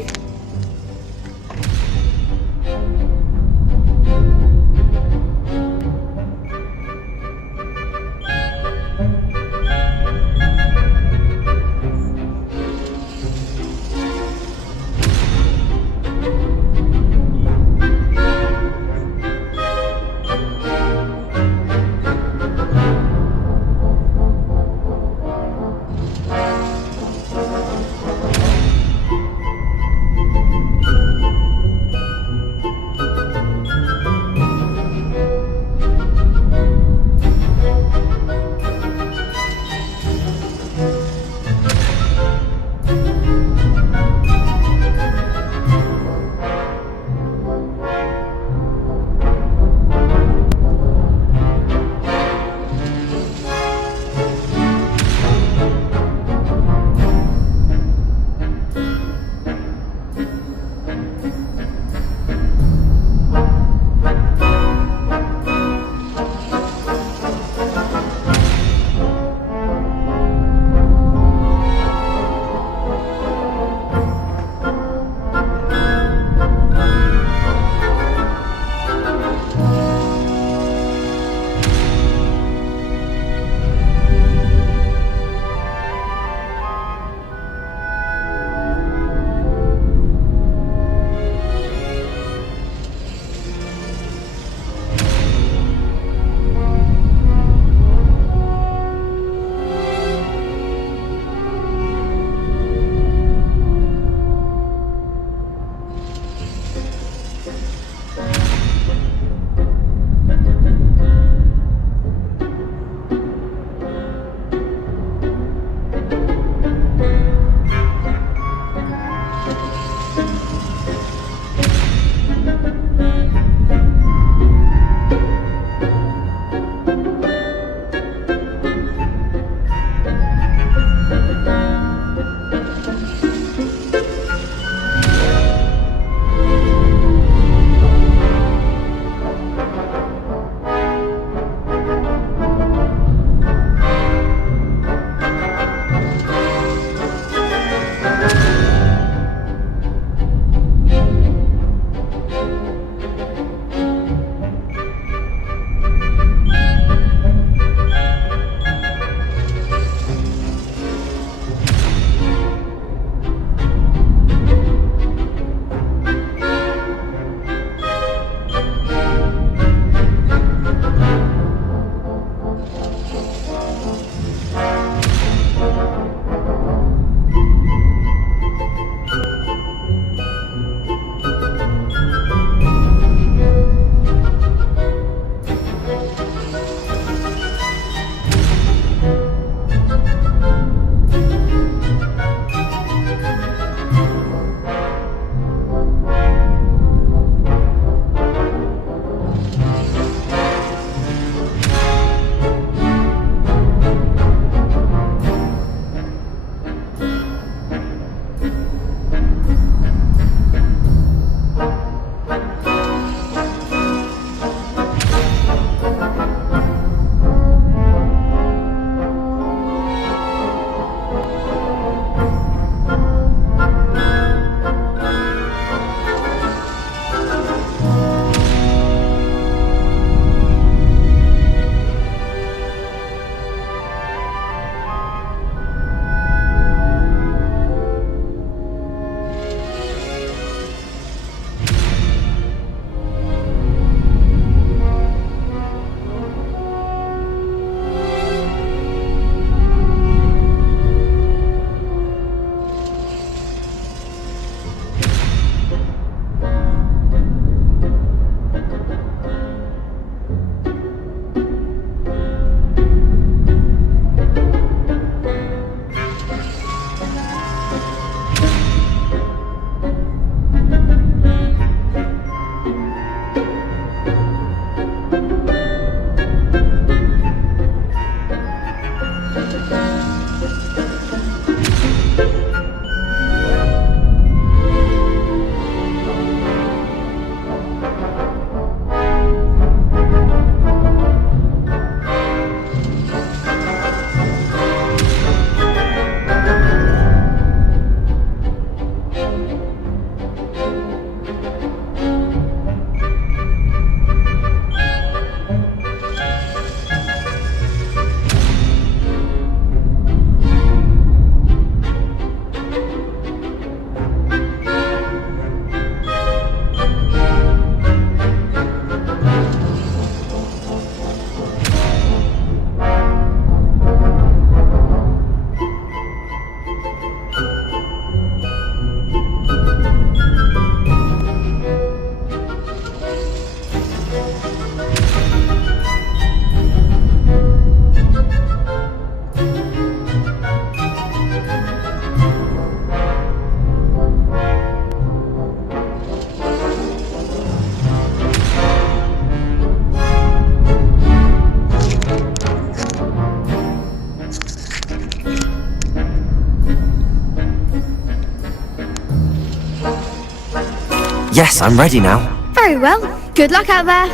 Yes, I'm ready now. Very well. Good luck out there.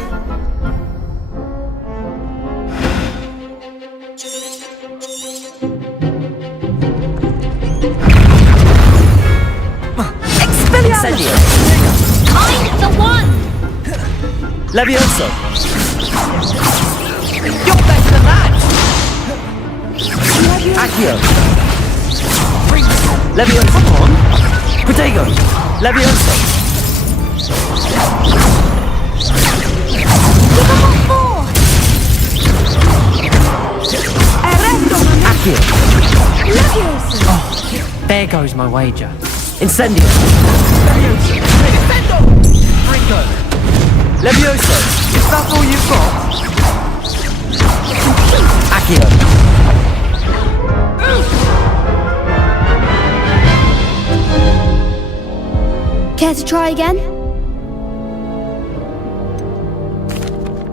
Incendio. I'm the one! Levioso. You're better than that! Accio. Levioso. Come on. Protego. Levioso. Accio. Oh, there goes my wager. Incendio. Ringo. Levioso. Is that all you've got? Accio. Care to try again?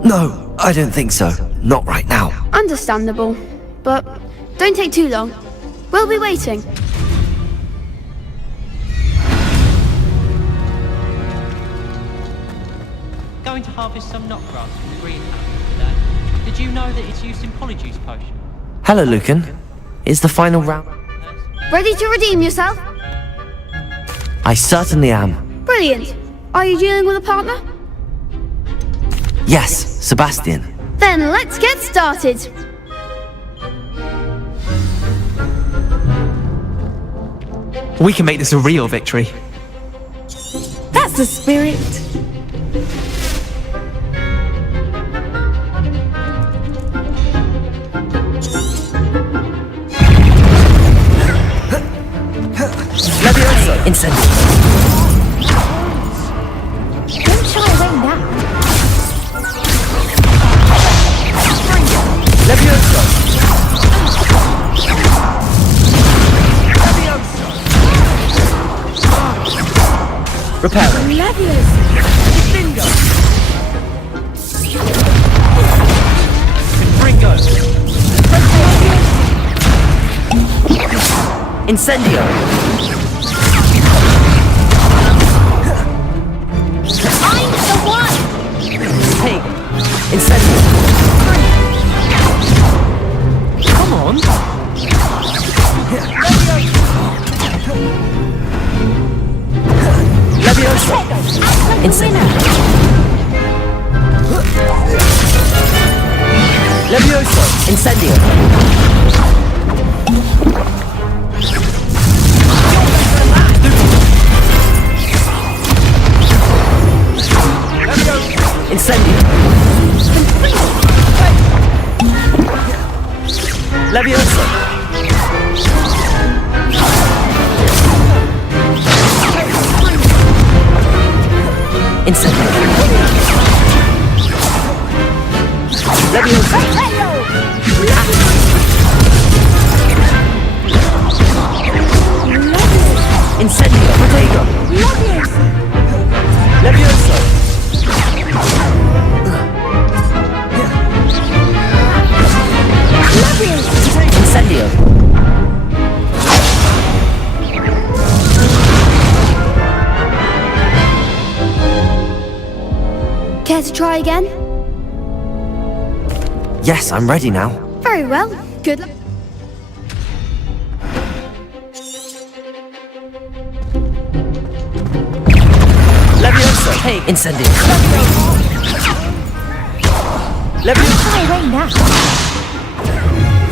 No, I don't think so. Not right now. Understandable. But don't take too long. We'll be waiting. Going to harvest some knotgrass from the greenhouse today. Did you know that it's used in Polyjuice potion? Hello, Lucan. Is the final round? Ready to redeem yourself? I certainly am. Brilliant. Are you dealing with a partner? Yes, Sebastian. Then let's get started. We can make this a real victory. That's the spirit. Levioso. Incendio. Don't shy away now. Levioso. Repairing. Ringo. Incendio. I'm the one! Hey. Incendio. Come on. Levioso. Incendio. Levioso. Incendio. Incendio. Levioso. Incendio. Levioso. Incendio. Protego. Levioso. Incendio. Care to try again? Yes, I'm ready now. Very well. Good luck. Incendio. Leviosa. Try away now.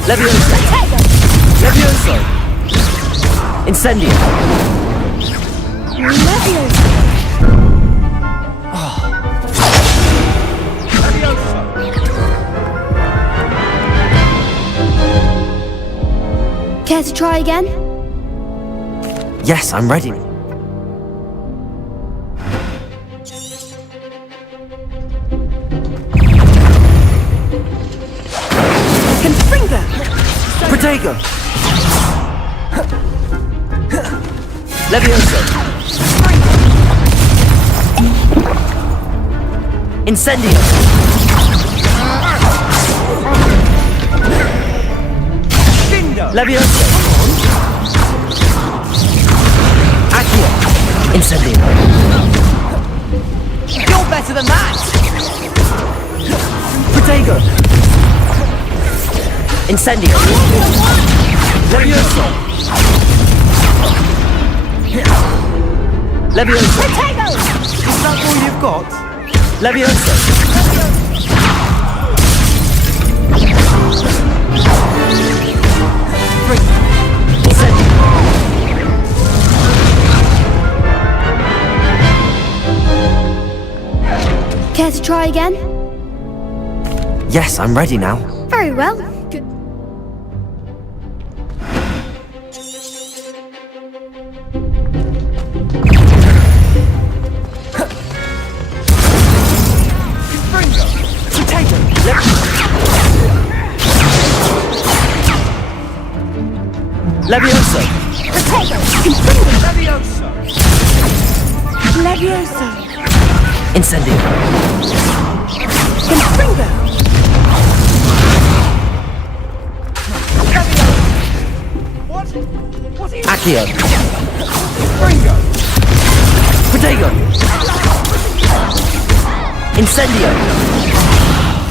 Leviosa. Leviosa. Incendio. Leviosa. Care to try again? Yes, I'm ready. Confringo. Protego. Leviosa. Incendio. Leviosa. Accio. Incendio. You're better than that! Protego. Incendio. Leviosa. Leviosa. Protego. Is that all you've got? Leviosa. Care to try again? Yes, I'm ready now. Very well. Good. Leviosa. Protego. Leviosa. Leviosa. Incendio. Confringo. Accio. Confringo. Protego. Incendio.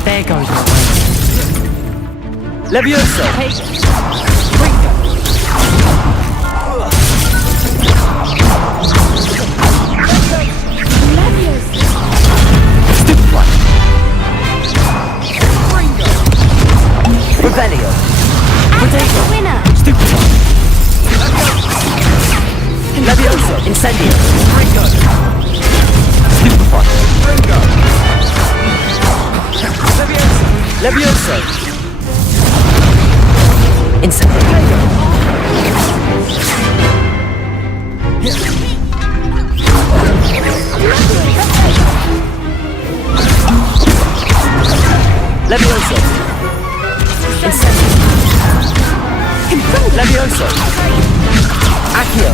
There goes my Leviosa. Revelio. Potato winner. Stupefy. Leviosa. Incendio. Stupefy. Leviosa. Incendio. Leviosa. Incendio. Leviosa. Accio.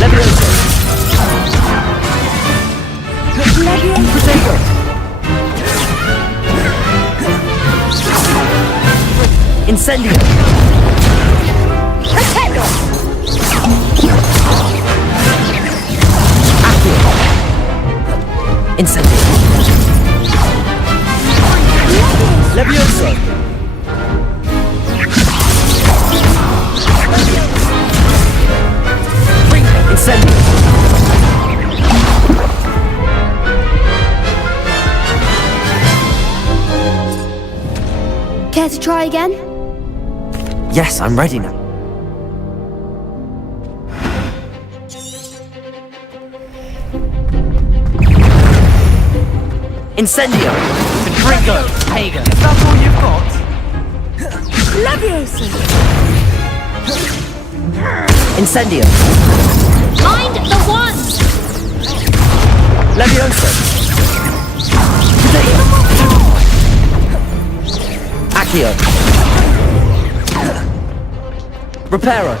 Leviosa. Protego. Incendio. Protego. Accio. Incendio. Leviosa. Incendio. Care to try again? Yes, I'm ready now. Incendio. Confringo. Pagan. Is that all you've got? Leviosa. Incendio. Mind the wands. Leviosa. Accio. Reparo.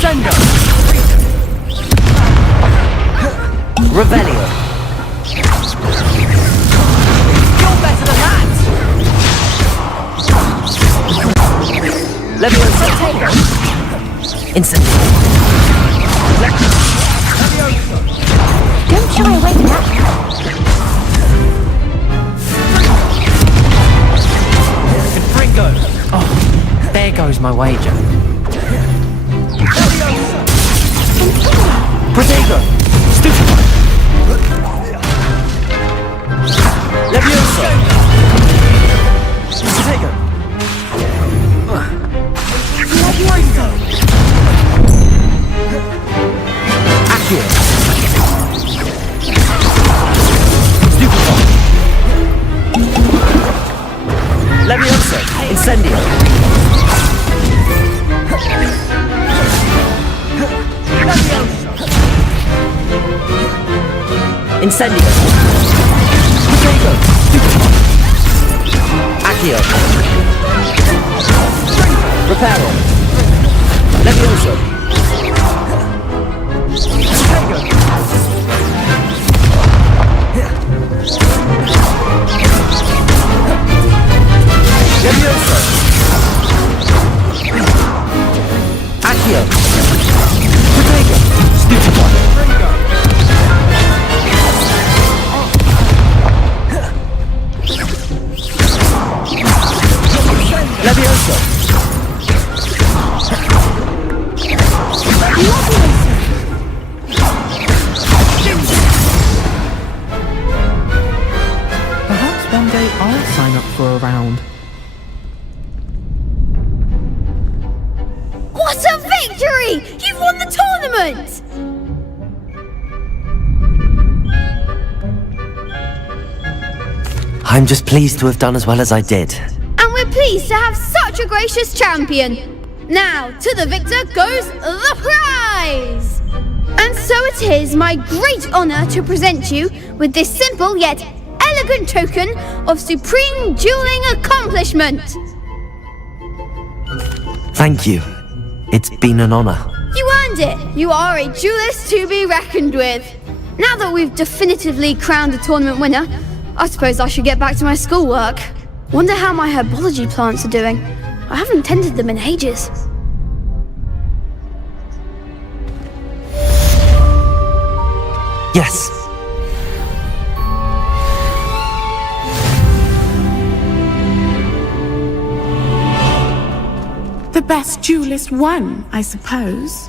Sendo. Revelio. You're better than that! Leviosa. Incendio. Don't shy away now. Confringo. Oh, there goes my wager. Protego. Stupefy. Levioso! Protego! Accio! Stupefy! Levioso! Incendio! Incendio! Protego! Stupefy! Accio! Reparo! Levioso! Protego! Levioso! Accio! Protego! Stupefy! Levioso! Perhaps one day I'll sign up for a round. What a victory! You've won the tournament! I'm just pleased to have done as well as I did. And we're pleased to have such a gracious champion. Now, to the victor goes the prize! And so it is my great honour to present you with this simple yet elegant token of supreme dueling accomplishment. Thank you. It's been an honour. You earned it. You are a duelist to be reckoned with. Now that we've definitively crowned the tournament winner, I suppose I should get back to my schoolwork. Wonder how my herbology plants are doing. I haven't tended them in ages. Yes. The best duelist won, I suppose.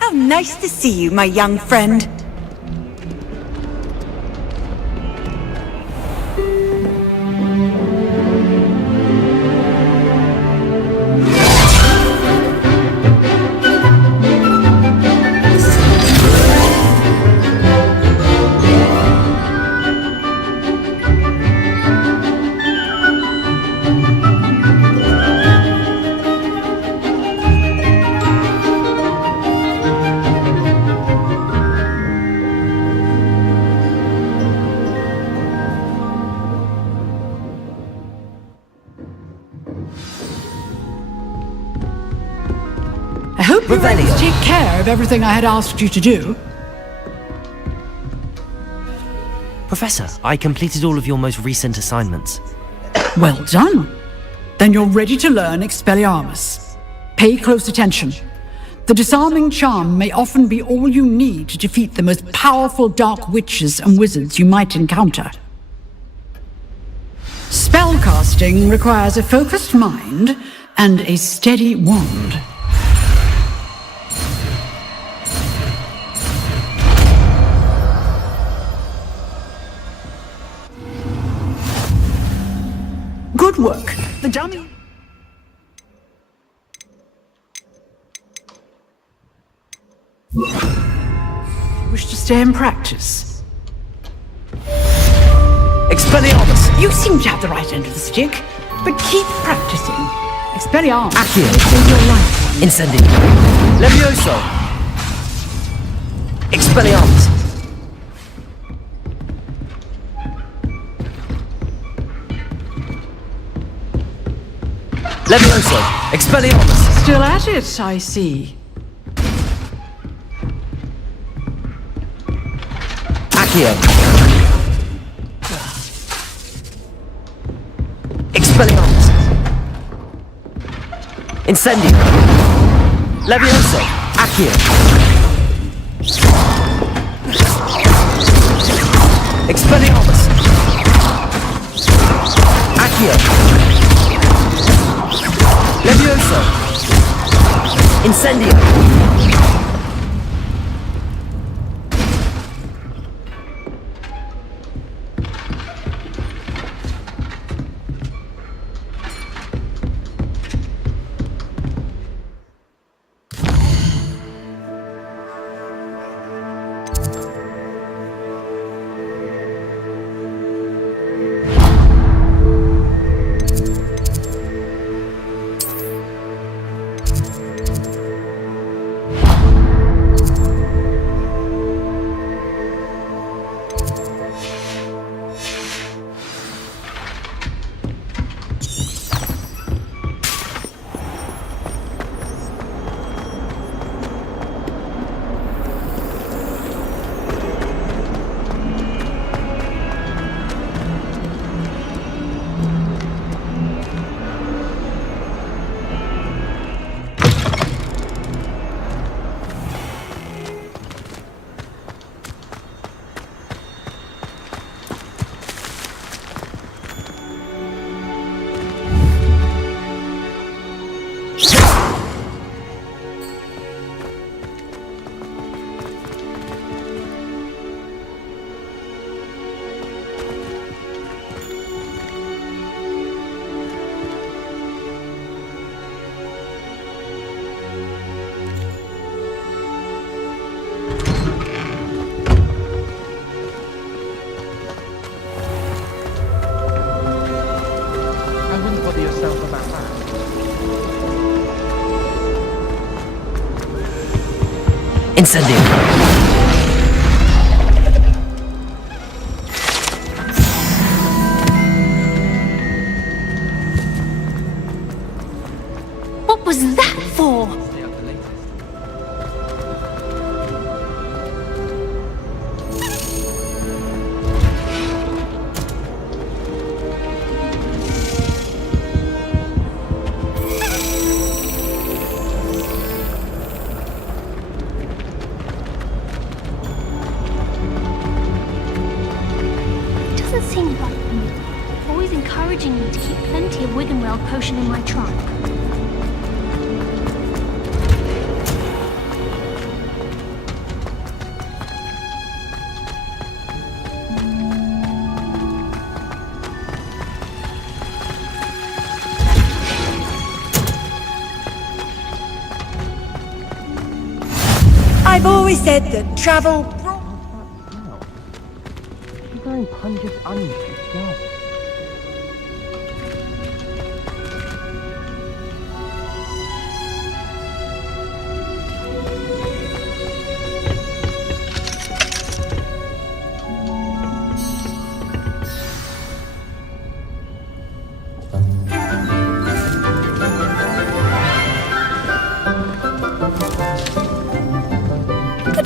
How nice to see you, my young friend. I hope you were able to take care of everything I had asked you to do. Professor, I completed all of your most recent assignments. Well done. Then you're ready to learn Expelliarmus. Pay close attention. The disarming charm may often be all you need to defeat the most powerful dark witches and wizards you might encounter. Spellcasting requires a focused mind and a steady wand. Good work. The dummy... Wish to stay and practice? Expelliarmus! You seem to have the right end of the stick, but keep practicing. Expelliarmus Accio! will save your life. Incendio! Levioso! Expelliarmus! Levioso! Expelliarmus! Still at it, I see. Accio! Expelliarmus! Incendio! Levioso! Accio! Expelliarmus! Accio! Levioso! Incendio! Incendio! What was that for? Potion in my trunk. I've always said that travel... She's wearing Punja's onions instead.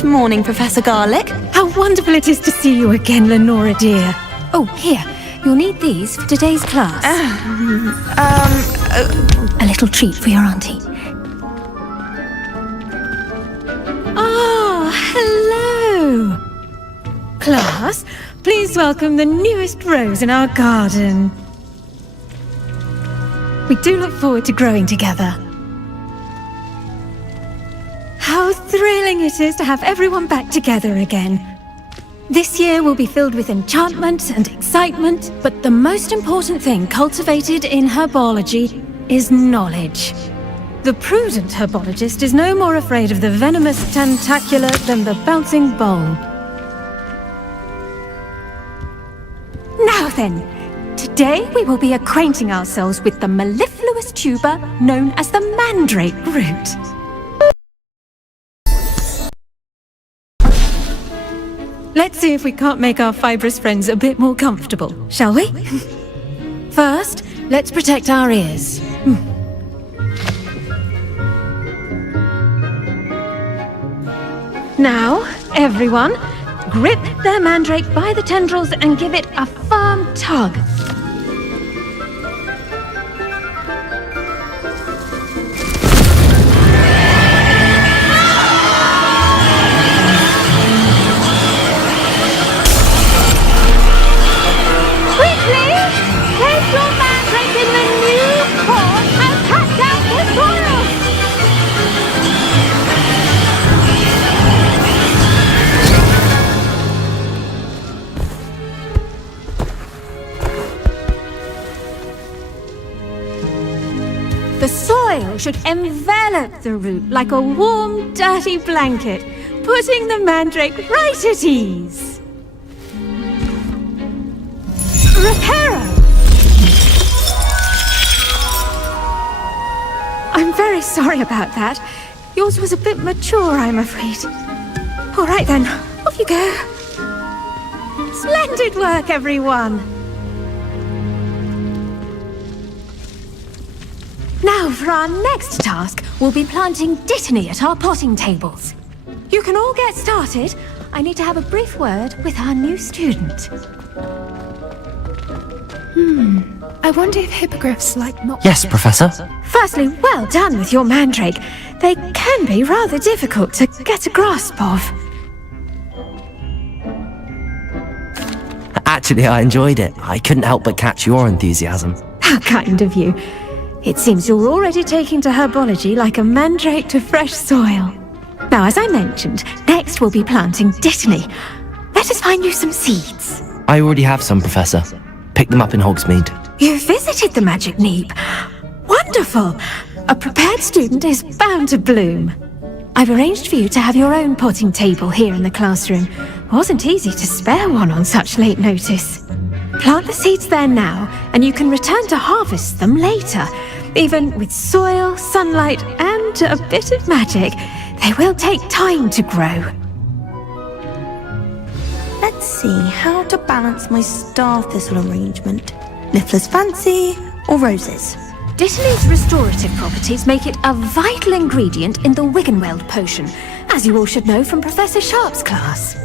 Good morning, Professor Garlick. How wonderful it is to see you again, Lenora dear. Oh, here. You'll need these for today's class. A little treat for your auntie. Oh, hello! Class, please welcome the newest rose in our garden. We do look forward to growing together. How thrilling it is to have everyone back together again. This year will be filled with enchantment and excitement, but the most important thing cultivated in herbology is knowledge. The prudent herbologist is no more afraid of the venomous tentacula than the bouncing bulb. Now then, today we will be acquainting ourselves with the mellifluous tuber known as the mandrake root. Let's see if we can't make our fibrous friends a bit more comfortable, shall we? First, let's protect our ears. Now, everyone, grip their mandrake by the tendrils and give it a firm tug. The soil should envelop the root like a warm, dirty blanket, putting the mandrake right at ease. Reparo! I'm very sorry about that. Yours was a bit mature, I'm afraid. All right then, off you go. Splendid work, everyone. Now, for our next task, we'll be planting dittany at our potting tables. You can all get started. I need to have a brief word with our new student. I wonder if hippogriffs like not... Yes, Professor. Firstly, well done with your mandrake. They can be rather difficult to get a grasp of. Actually, I enjoyed it. I couldn't help but catch your enthusiasm. How kind of you. It seems you're already taking to herbology like a mandrake to fresh soil. Now, as I mentioned, next we'll be planting dittany. Let us find you some seeds. I already have some, Professor. Picked them up in Hogsmeade. You visited the Magic Neep. Wonderful! A prepared student is bound to bloom. I've arranged for you to have your own potting table here in the classroom. It wasn't easy to spare one on such late notice. Plant the seeds there now, and you can return to harvest them later. Even with soil, sunlight, and a bit of magic, they will take time to grow. Let's see how to balance my star thistle arrangement. Niffler's fancy or roses? Dittany's restorative properties make it a vital ingredient in the Wiggenweld potion, as you all should know from Professor Sharp's class.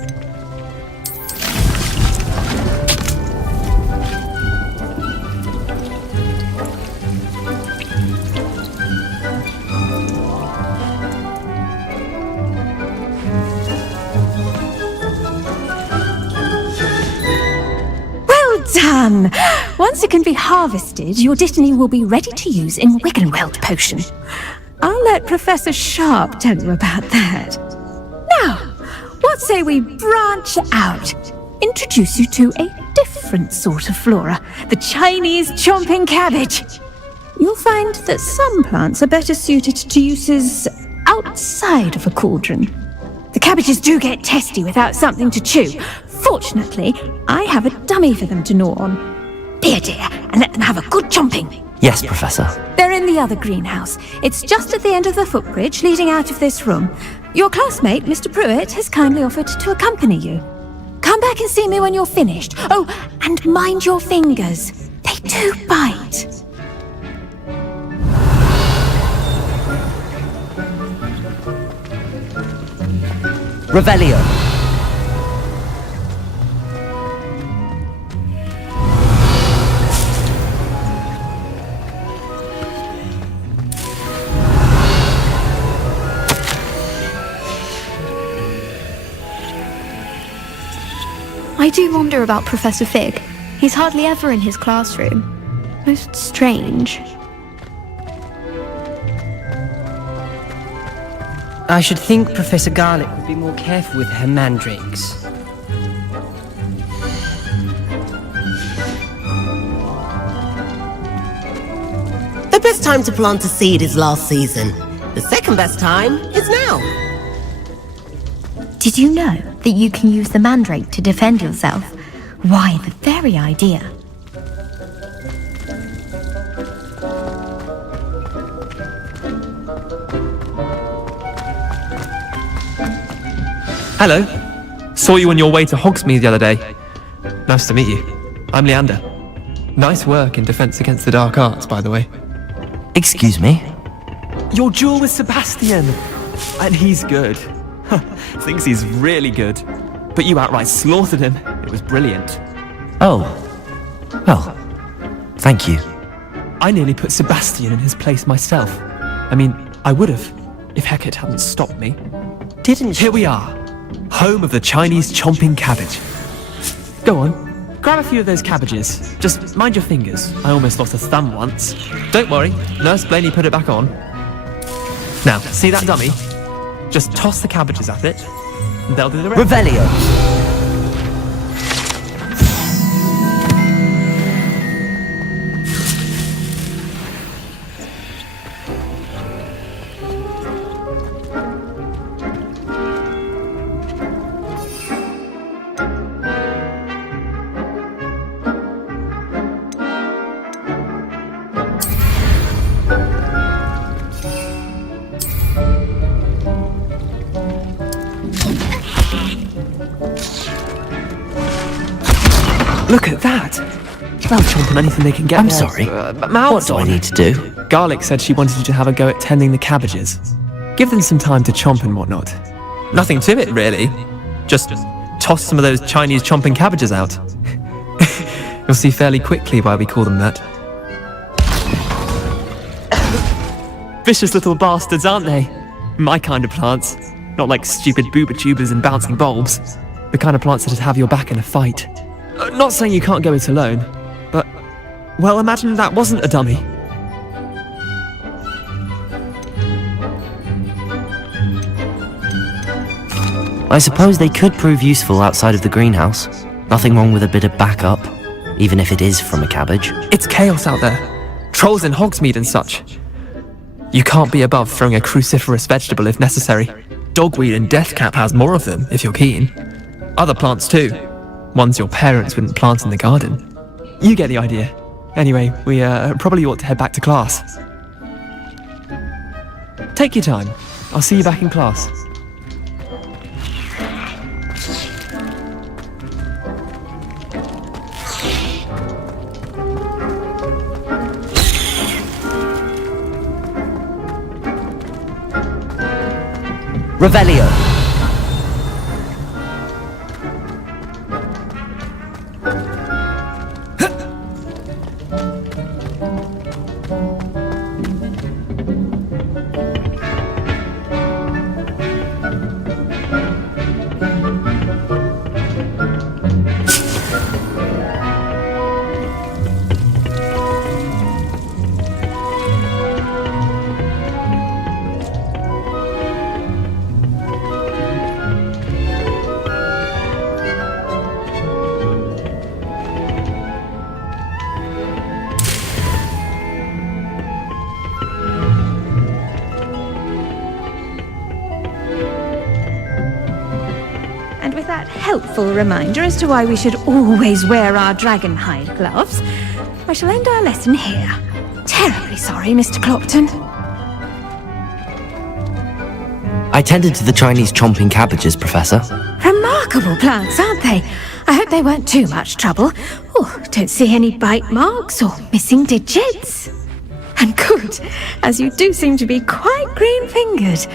Done! Once it can be harvested, your dittany will be ready to use in Wiggenweld potion. I'll let Professor Sharp tell you about that. Now, what say we branch out? Introduce you to a different sort of flora, the Chinese chomping cabbage. You'll find that some plants are better suited to uses outside of a cauldron. The cabbages do get testy without something to chew. Fortunately, I have a dummy for them to gnaw on. Be a dear, and let them have a good chomping. Yes, Professor. They're in the other greenhouse. It's just at the end of the footbridge leading out of this room. Your classmate, Mr. Pruitt, has kindly offered to accompany you. Come back and see me when you're finished. Oh, and mind your fingers. They do bite. Revelio. I do wonder about Professor Fig. He's hardly ever in his classroom. Most strange. I should think Professor Garlick would be more careful with her mandrakes. The best time to plant a seed is last season. The second best time is now. Did you know that you can use the mandrake to defend yourself? Why, the very idea. Hello. Saw you on your way to Hogsmeade the other day. Nice to meet you. I'm Leander. Nice work in Defense Against the Dark Arts, by the way. Excuse me? Your duel with Sebastian! And he's good. Thinks he's really good. But you outright slaughtered him. It was brilliant. Oh. Well, thank you. I nearly put Sebastian in his place myself. I mean, I would have, if Hecate hadn't stopped me. Didn't Here we are. Home of the Chinese chomping cabbage. Go on, grab a few of those cabbages. Just mind your fingers. I almost lost a thumb once. Don't worry, Nurse Blaney put it back on. Now, see that dummy? Just toss the cabbages at it, and they'll do the rest. Revelio. Look at that! They'll chomp on anything they can get. I'm sorry. What do I need to do? Garlic said she wanted you to have a go at tending the cabbages. Give them some time to chomp and whatnot. Nothing to it, really. Just toss some of those Chinese chomping cabbages out. You'll see fairly quickly why we call them that. Vicious little bastards, aren't they? My kind of plants. Not like stupid booba tubers and bouncing bulbs. The kind of plants that'd have your back in a fight. Not saying you can't go it alone, but, well, imagine that wasn't a dummy. I suppose they could prove useful outside of the greenhouse. Nothing wrong with a bit of backup, even if it is from a cabbage. It's chaos out there. Trolls in Hogsmeade and such. You can't be above throwing a cruciferous vegetable if necessary. Dogweed and deathcap has more of them, if you're keen. Other plants too. Ones your parents wouldn't plant in the garden. You get the idea. Anyway, we probably ought to head back to class. Take your time. I'll see you back in class. Revelio. Helpful reminder as to why we should always wear our dragon hide gloves, I shall end our lesson here. Terribly sorry, Mr. Clopton. I tended to the Chinese chomping cabbages, Professor. Remarkable plants, aren't they? I hope they weren't too much trouble. Oh, don't see any bite marks or missing digits. And good, as you do seem to be quite green-fingered.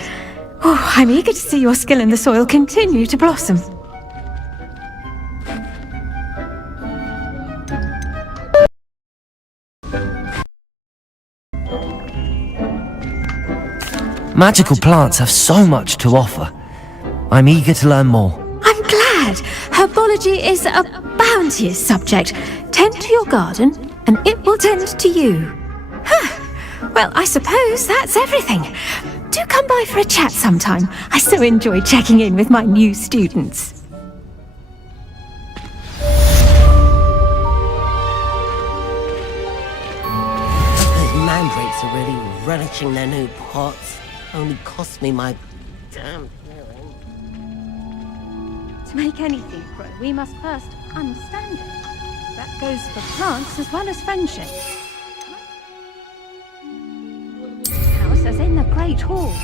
Oh, I'm eager to see your skill in the soil continue to blossom. Magical plants have so much to offer. I'm eager to learn more. I'm glad. Herbology is a bounteous subject. Tend to your garden, and it will tend to you. Well, I suppose that's everything. Do come by for a chat sometime. I so enjoy checking in with my new students. Those mandrakes are really relishing their new pots. Only cost me my damn hearing. To make anything grow, we must first understand it. That goes for plants as well as friendship. House as in the Great Hall.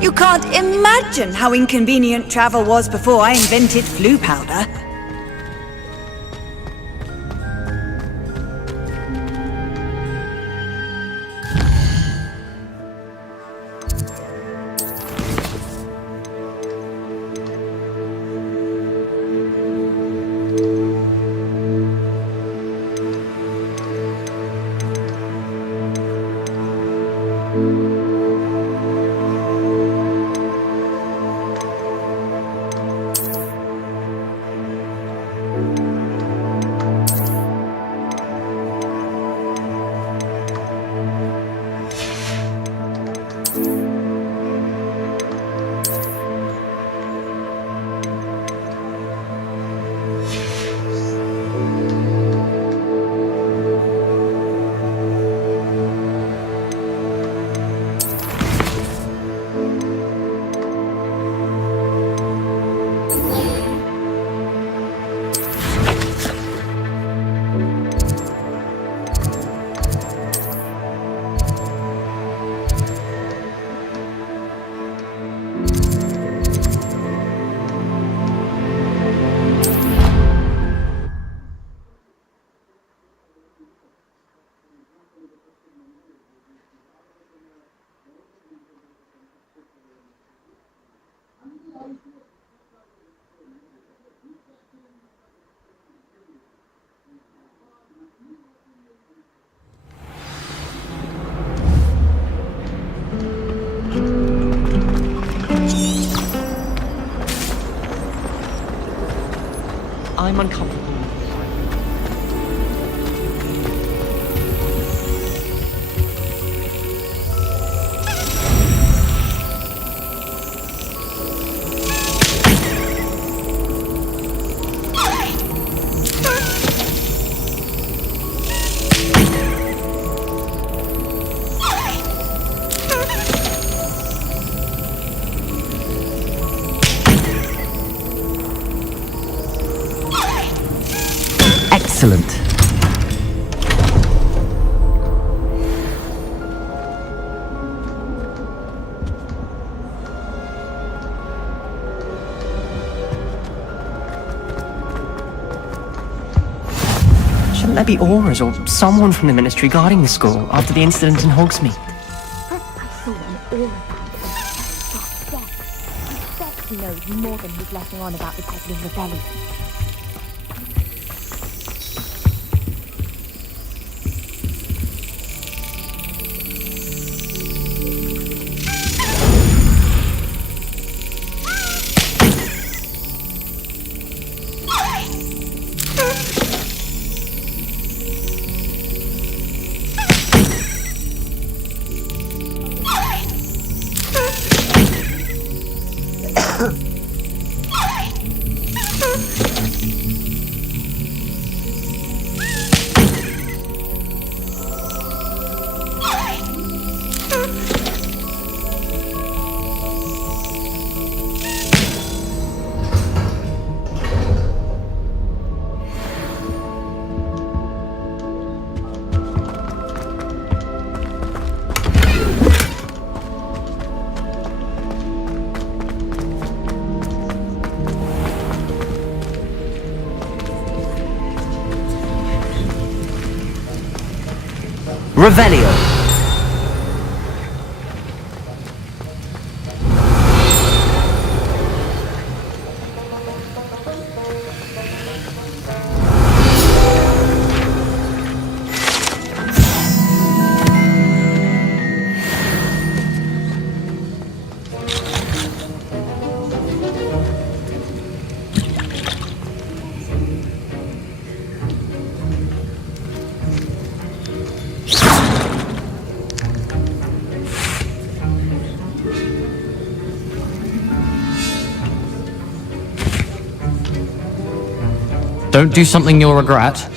You can't imagine how inconvenient travel was before I invented flu powder. I'm uncomfortable. Excellent. Shouldn't there be auras or someone from the ministry guarding the school after the incident in Hogsmeade? I saw an aura but yes, I bet he knows more than he's letting on about the Goblin Rebellion. Revelio. Don't do something you'll regret.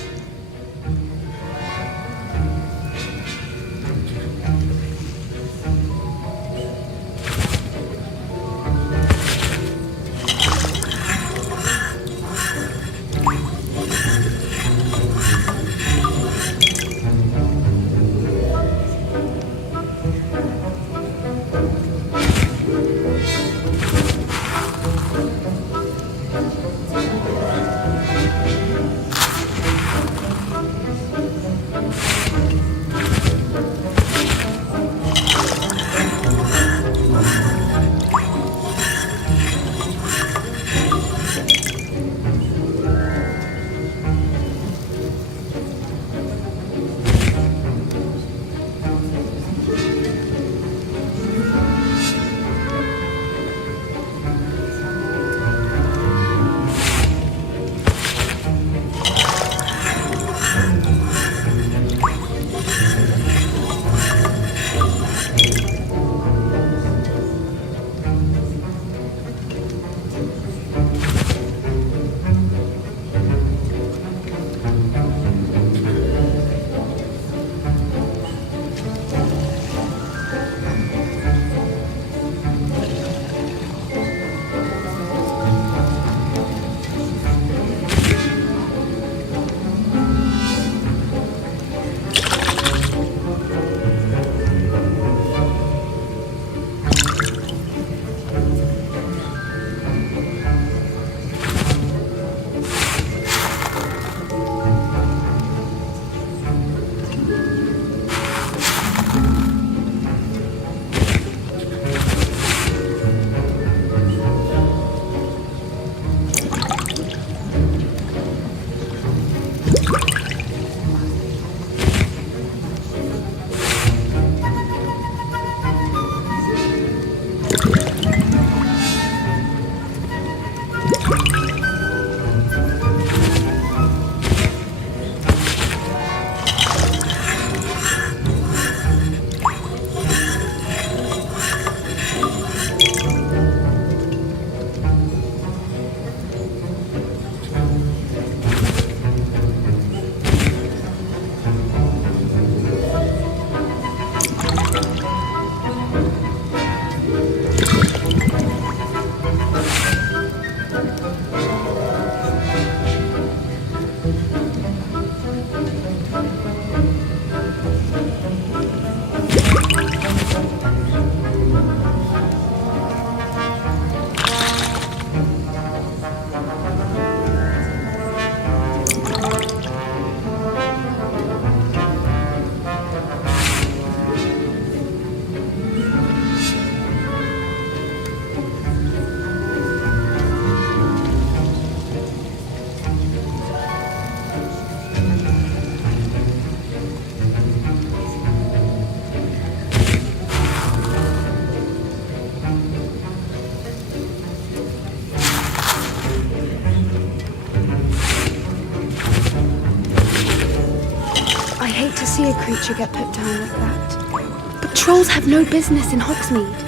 To see a creature get put down like that. But trolls have no business in Hogsmeade.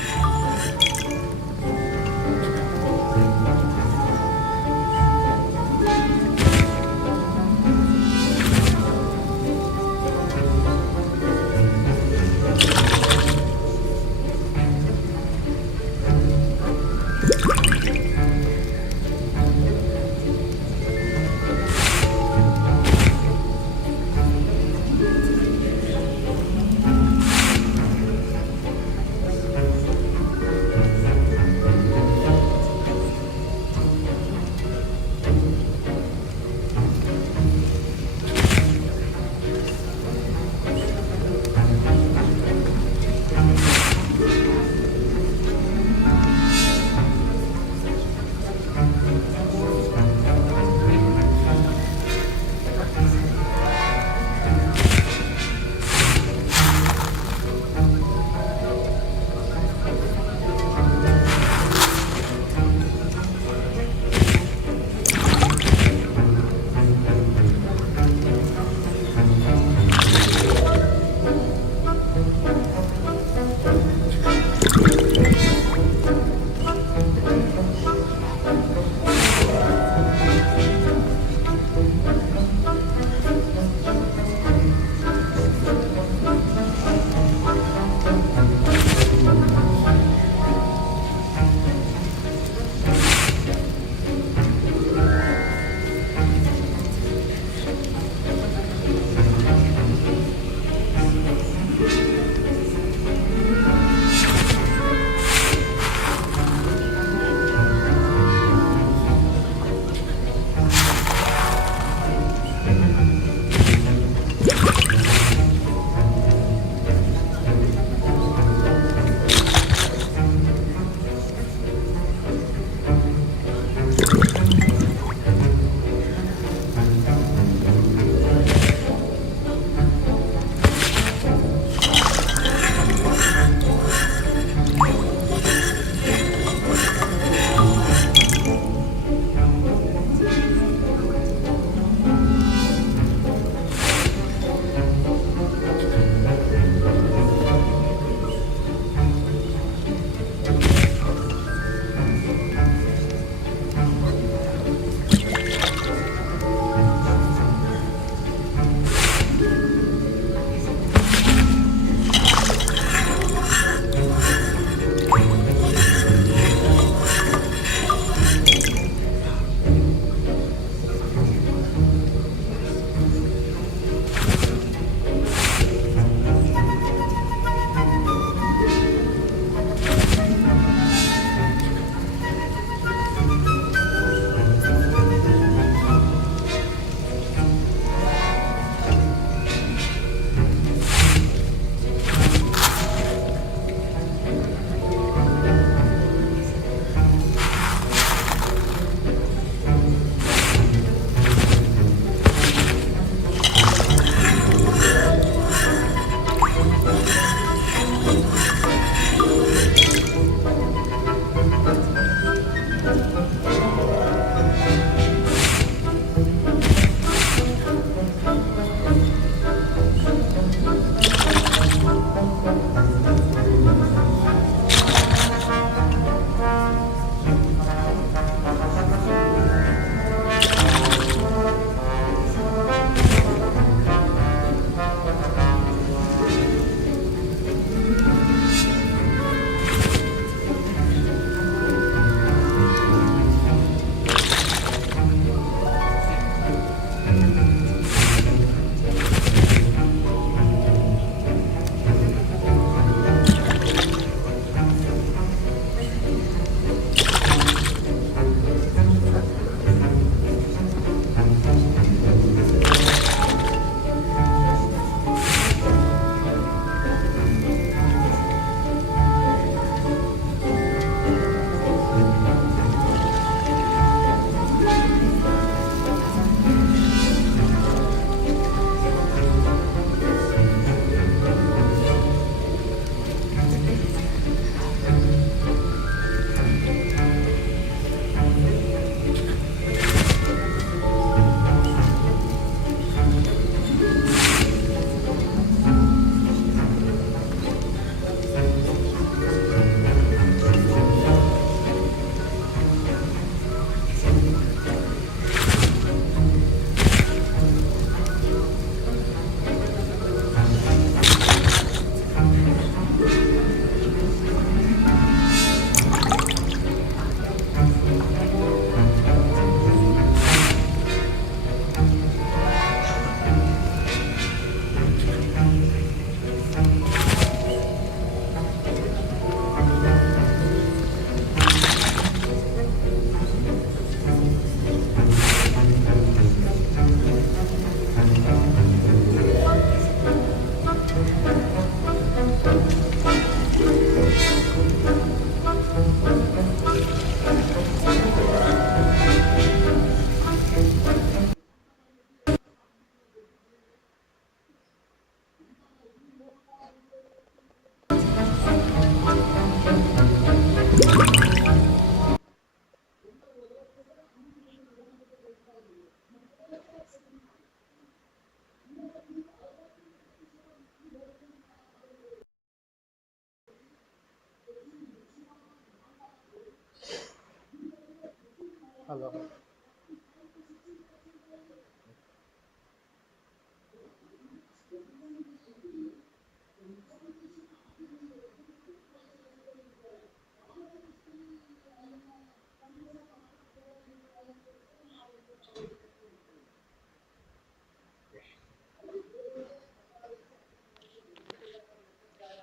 Hello.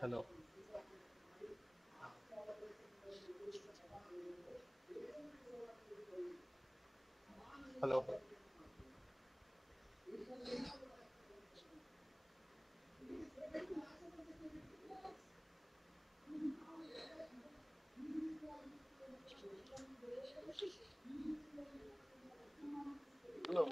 Hello. Hello. Hello.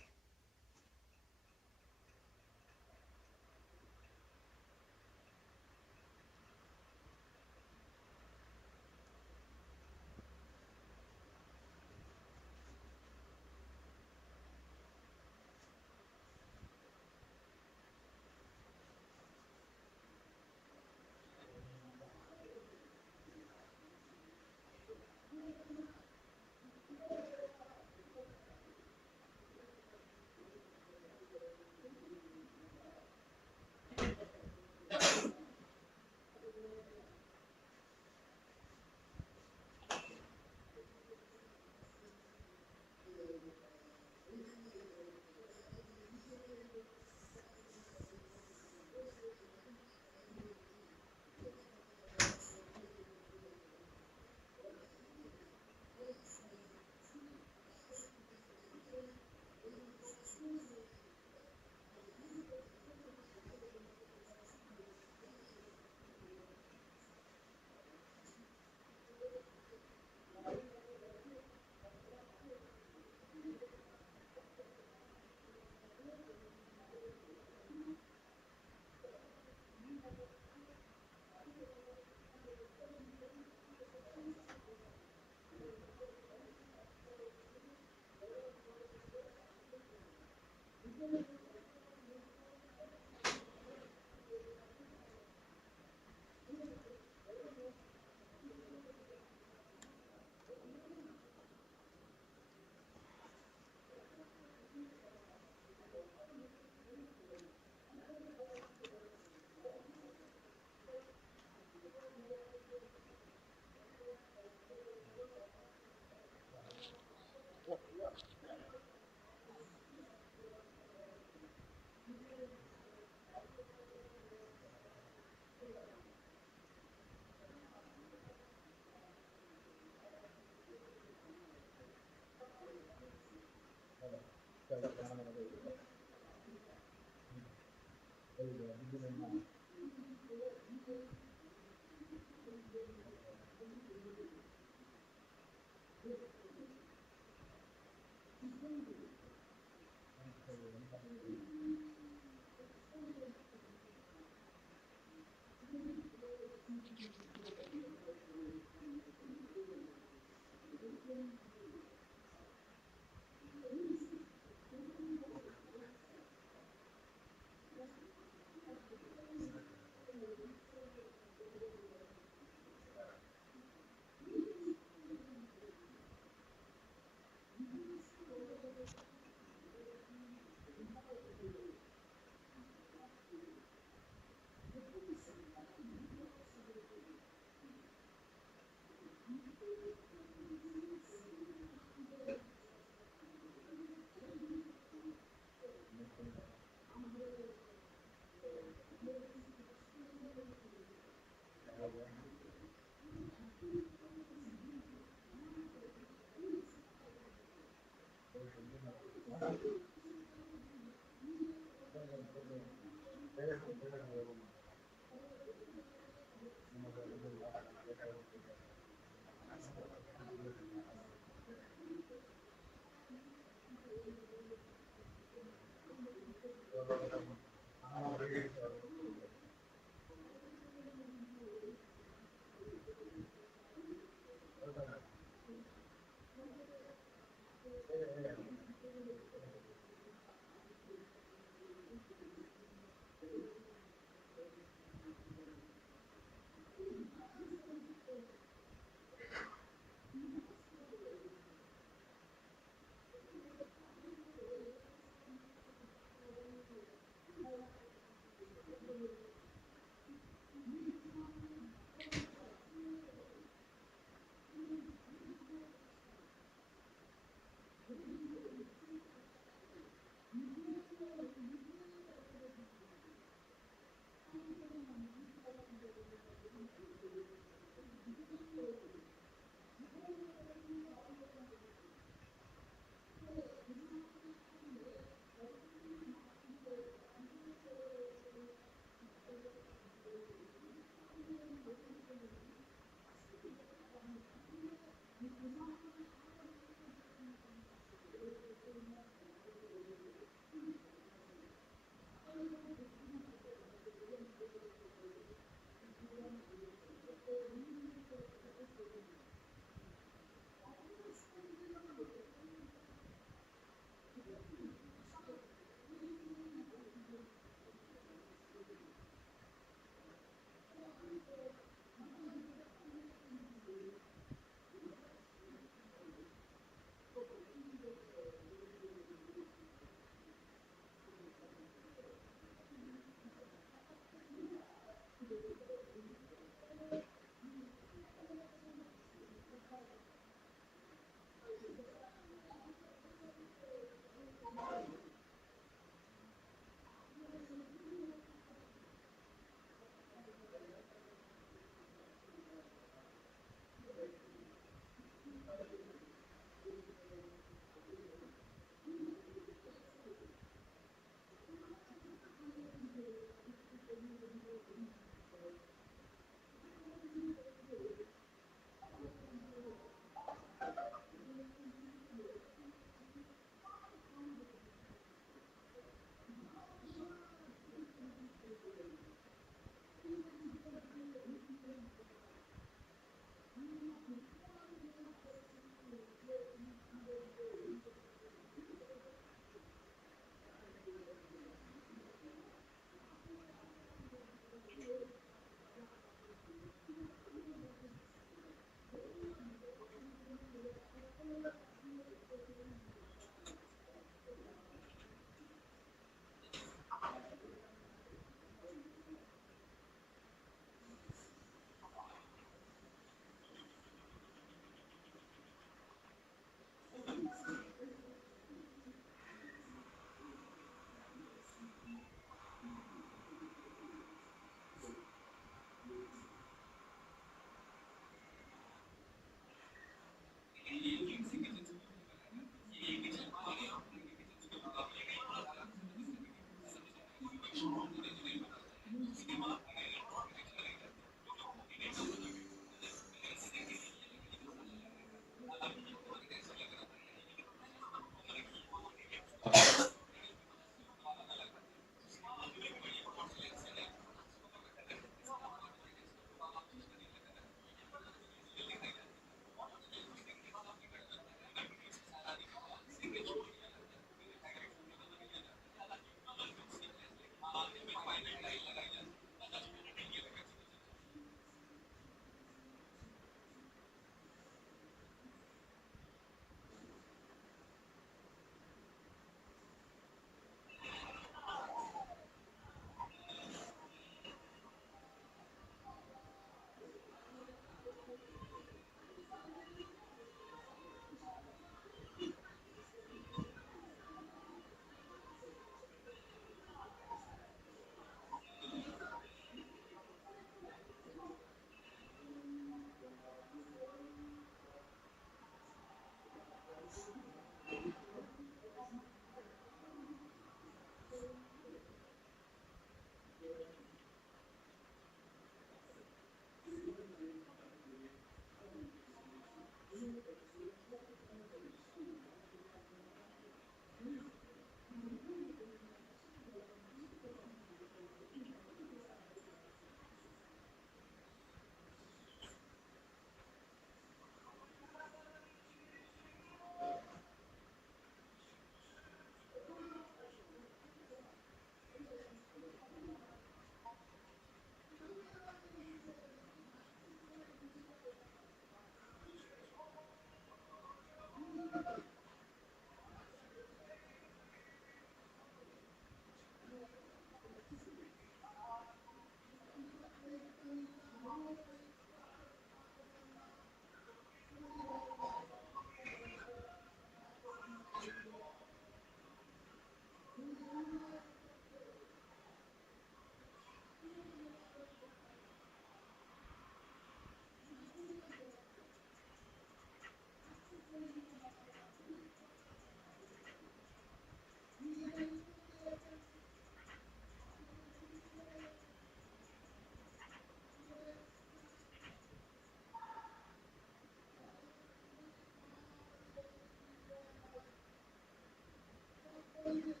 Thank you.